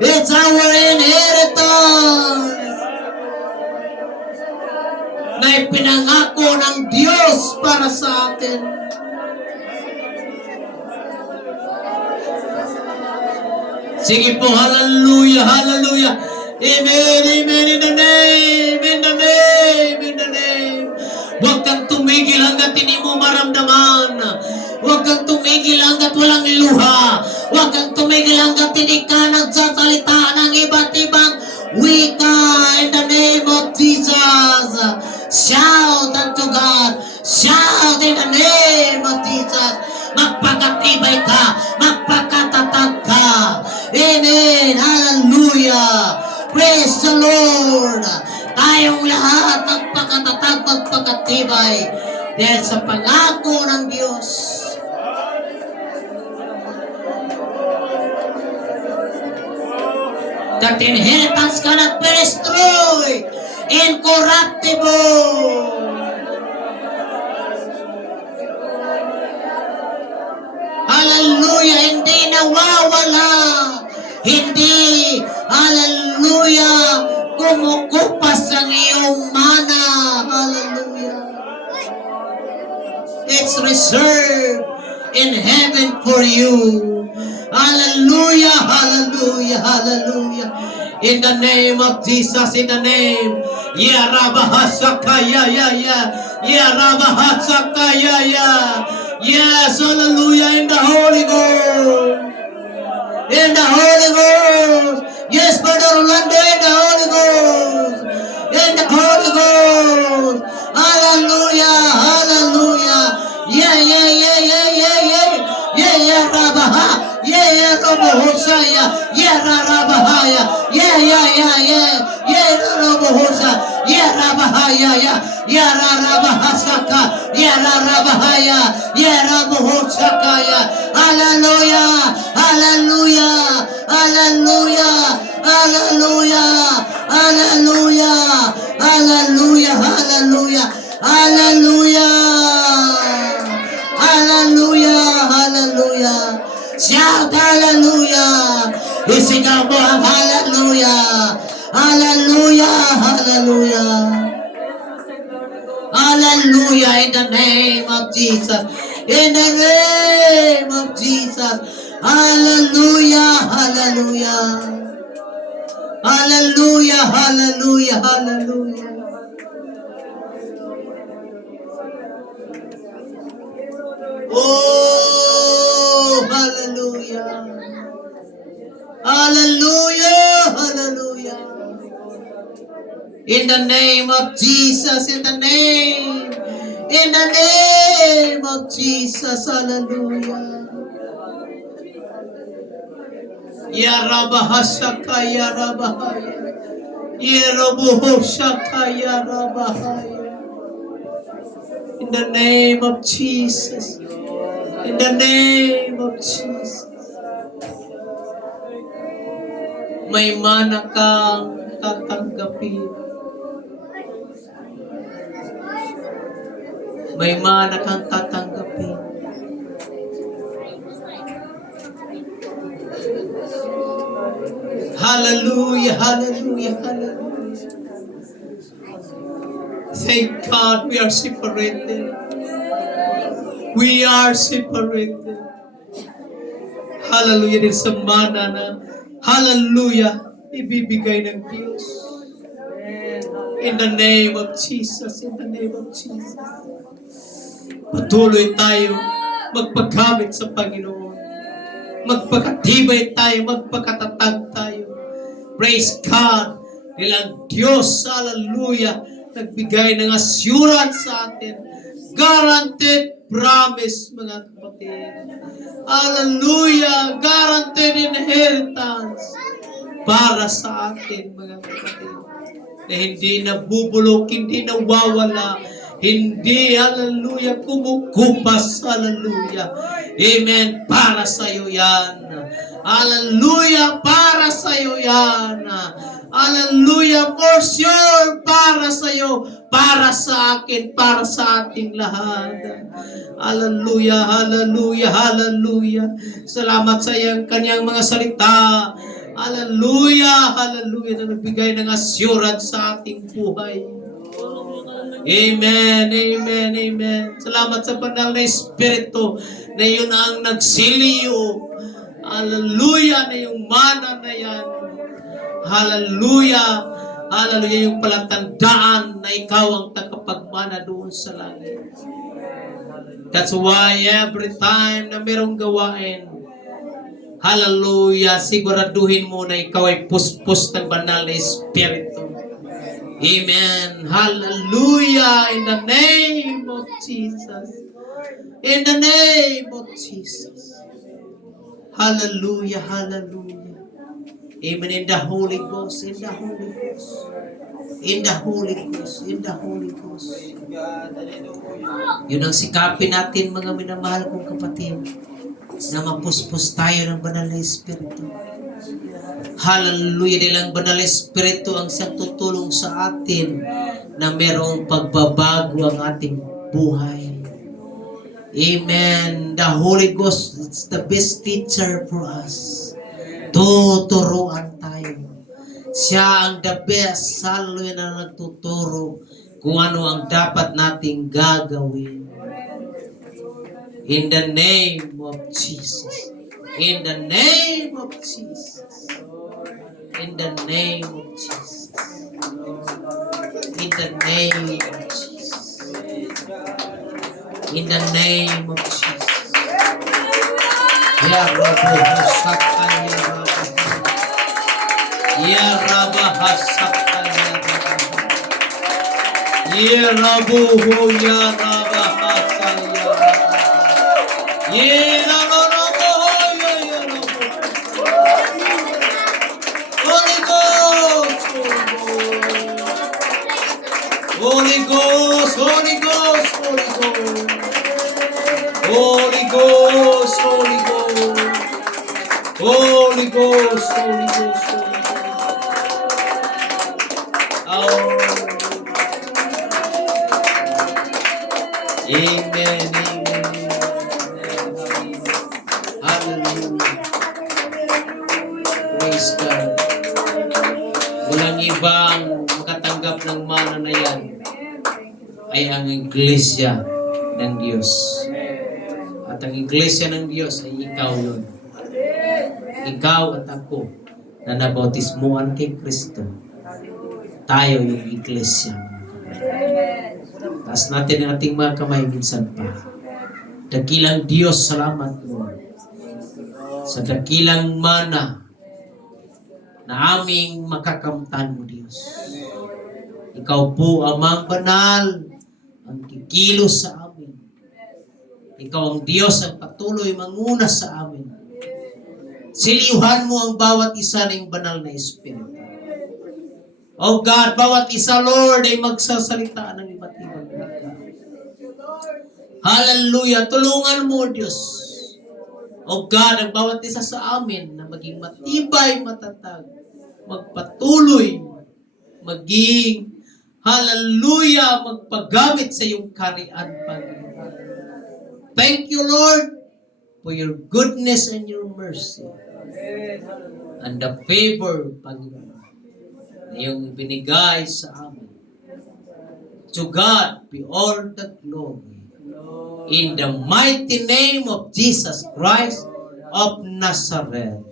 It's our inheritance na ipinangako ng Diyos para sa atin. Sige po, hallelujah, hallelujah. Amen, amen, in the name, in the name, in the name. Huwag kang tumigil hanggat hindi mo maramdaman. Huwag kang tumigil hanggat walang luha. Huwag kang tumigil hanggat hindi ka nagsasalita ng iba't ibang wika in the name of Jesus. Shout unto God. Shout in the name of Jesus. Magpakatibay ka. Magpakatatag ka. Amen. Hallelujah. Praise the Lord. Tayong lahat magpakatatag, magpakatibay dahil sa pangako ng Diyos. That inheritance cannot be destroyed. Incorruptible. Hallelujah. Hindi nawawala. Hindi, hallelujah, kumukupas ang iyong mana. Hallelujah. It's reserved in heaven for you. Hallelujah, hallelujah, hallelujah. In the name of Jesus, in the name. Yarabahasakaya, Yarabahasakaya. Yes, hallelujah, in the Holy Ghost. In the Holy Ghost. Yes, Brother Orlando, in the Holy Ghost. In the Holy Ghost. Hallelujah, hallelujah. Yeah, Rabaha. Yeah, Rabahoshaya. Yeah, Rabahaya. Yeah, Rabahosa. Yeah, Rabahaya. Yeah, Rabahasaka. Yeah, Rabahaya. Yeah, Rabahoshakaya. Hallelujah. Hallelujah. Hallelujah. Hallelujah. Hallelujah. Hallelujah. Hallelujah. Hallelujah. Hallelujah. Hallelujah. Shout hallelujah. Isigaw mo ang hallelujah. Hallelujah. Hallelujah. Hallelujah in the name of Jesus. In the name of Jesus. Hallelujah. Hallelujah. Hallelujah. Hallelujah. Hallelujah. Oh, hallelujah. Hallelujah. Hallelujah. In the name of Jesus, in the name of Jesus, hallelujah. Ya Rabahasaka, Ya Rabahaya, Ya Rabuhoshaka, Ya Rabahaya. In the name of Jesus, in the name of Jesus. May mana kang tatanggapin. May mana kang tatanggapin. Hallelujah, hallelujah, hallelujah. Thank God we are separated. We are separated. Hallelujah, din sa mana na hallelujah, ibibigay ng Diyos. In the name of Jesus, in the name of Jesus. Patuloy tayo magpagkamit sa Panginoon. Magpakatibay tayo, magpakatatag tayo. Praise God. Nilang Diyos, hallelujah, nagbigay ng assurance sa atin. Guaranteed promise, mga kapatid. Hallelujah. Guaranteed inheritance para sa atin, mga kapatid. Na hindi nabubulok, hindi nawawala, hindi, hallelujah, kumukupas, hallelujah. Amen. Para sa iyo yan. Hallelujah. Para sa iyo yan. Hallelujah. For sure. Para sa iyo. Para sa akin. Para sa ating lahat. Hallelujah. Hallelujah. Hallelujah. Salamat sa iyang kanyang mga salita. Hallelujah! Hallelujah na nagbigay ng assurance sa ating buhay. Amen, amen, amen. Salamat sa banal na Espiritu na yun ang nagsiliyo. Hallelujah na yung mana na yan. Hallelujah. Hallelujah yung palatandaan na ikaw ang tagapagmana doon sa langit. That's why every time na merong gawain, hallelujah, siguraduhin mo na ikaw ay puspos ng banal na Espiritu. Amen. Hallelujah. In the name of Jesus. In the name of Jesus. Hallelujah. Hallelujah. Amen. In the Holy Ghost. In the Holy Ghost. In the Holy Ghost. In the Holy Ghost. Yun ang sikapin natin, mga minamahal kong kapatid, na mapuspos tayo ng banal na Espiritu. Hallelujah. Dahil ang banal na Espiritu ang siyang tutulong sa atin na merong pagbabago ang ating buhay. Amen. The Holy Ghost is the best teacher for us. Tuturuan tayo. Siya ang the best. Hallelujah na nagtuturo kung ano ang dapat nating gagawin. In the name of Jesus. In the name of Jesus. In the name of Jesus. In the name of Jesus. In the name of Jesus. Ya Rabbi Hasakal Ya Rabbi. Ya Rabbi Hasakal Ya Rabbi. Ya Rabbi Ya Rabbi Hasakal Ya Rabbi. Ya Rabbi Ya Rabbi. Holy Ghost, Holy Ghost, Holy Ghost, Holy Ghost, Holy Ghost, Holy Ghost, Holy Ghost, Holy Ghost, oh. Amen, amen, hallelujah, praise God. Walang ibang makatanggap ng mana na yan ay ang Iglesia ng Diyos. At ang Iglesia ng Diyos ay ikaw yun. Ikaw at ako na nabautismuhan kay Kristo. Tayo yung Iglesia. Taas natin ang ating mga kamay minsan pa. Dakilang Diyos, salamat mo sa dakilang mana na aming makakamtan mo, Diyos. Ikaw po, Amang Banal, ang kikilos sa amin. Ikaw ang Diyos ang patuloy manguna sa amin. Silihan mo ang bawat isa ng banal na Espiritu. Oh God, bawat isa, Lord, ay magsasalita ng iba't ibang wika. Hallelujah. Tulungan mo, Diyos. Oh God, ang bawat isa sa amin na maging matibay, matatag, magpatuloy, maging, hallelujah, magpagamit sa iyong karian, Panginoon. Thank you, Lord, for your goodness and your mercy. And the favor, Panginoon, na iyong ibinigay sa amin. To God be all the glory. In the mighty name of Jesus Christ of Nazareth.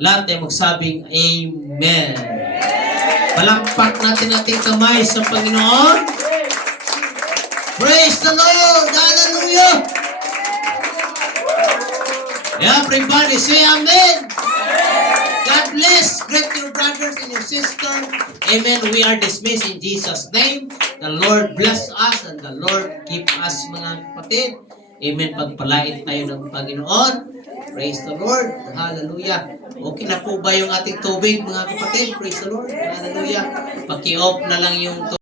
Lahat ay magsabing Amen. Palakpak natin ating kamay sa Panginoon. Praise the Lord! Hallelujah! Everybody say Amen! God bless. Greet your brothers and your sisters. Amen. We are dismissed in Jesus' name. The Lord bless us and the Lord keep us, mga kapatid. Amen. Pagpalain tayo ng Panginoon. Praise the Lord. Hallelujah. Okay na po ba yung ating tubig, mga kapatid? Praise the Lord. Hallelujah. Paki-off na lang yung tubig.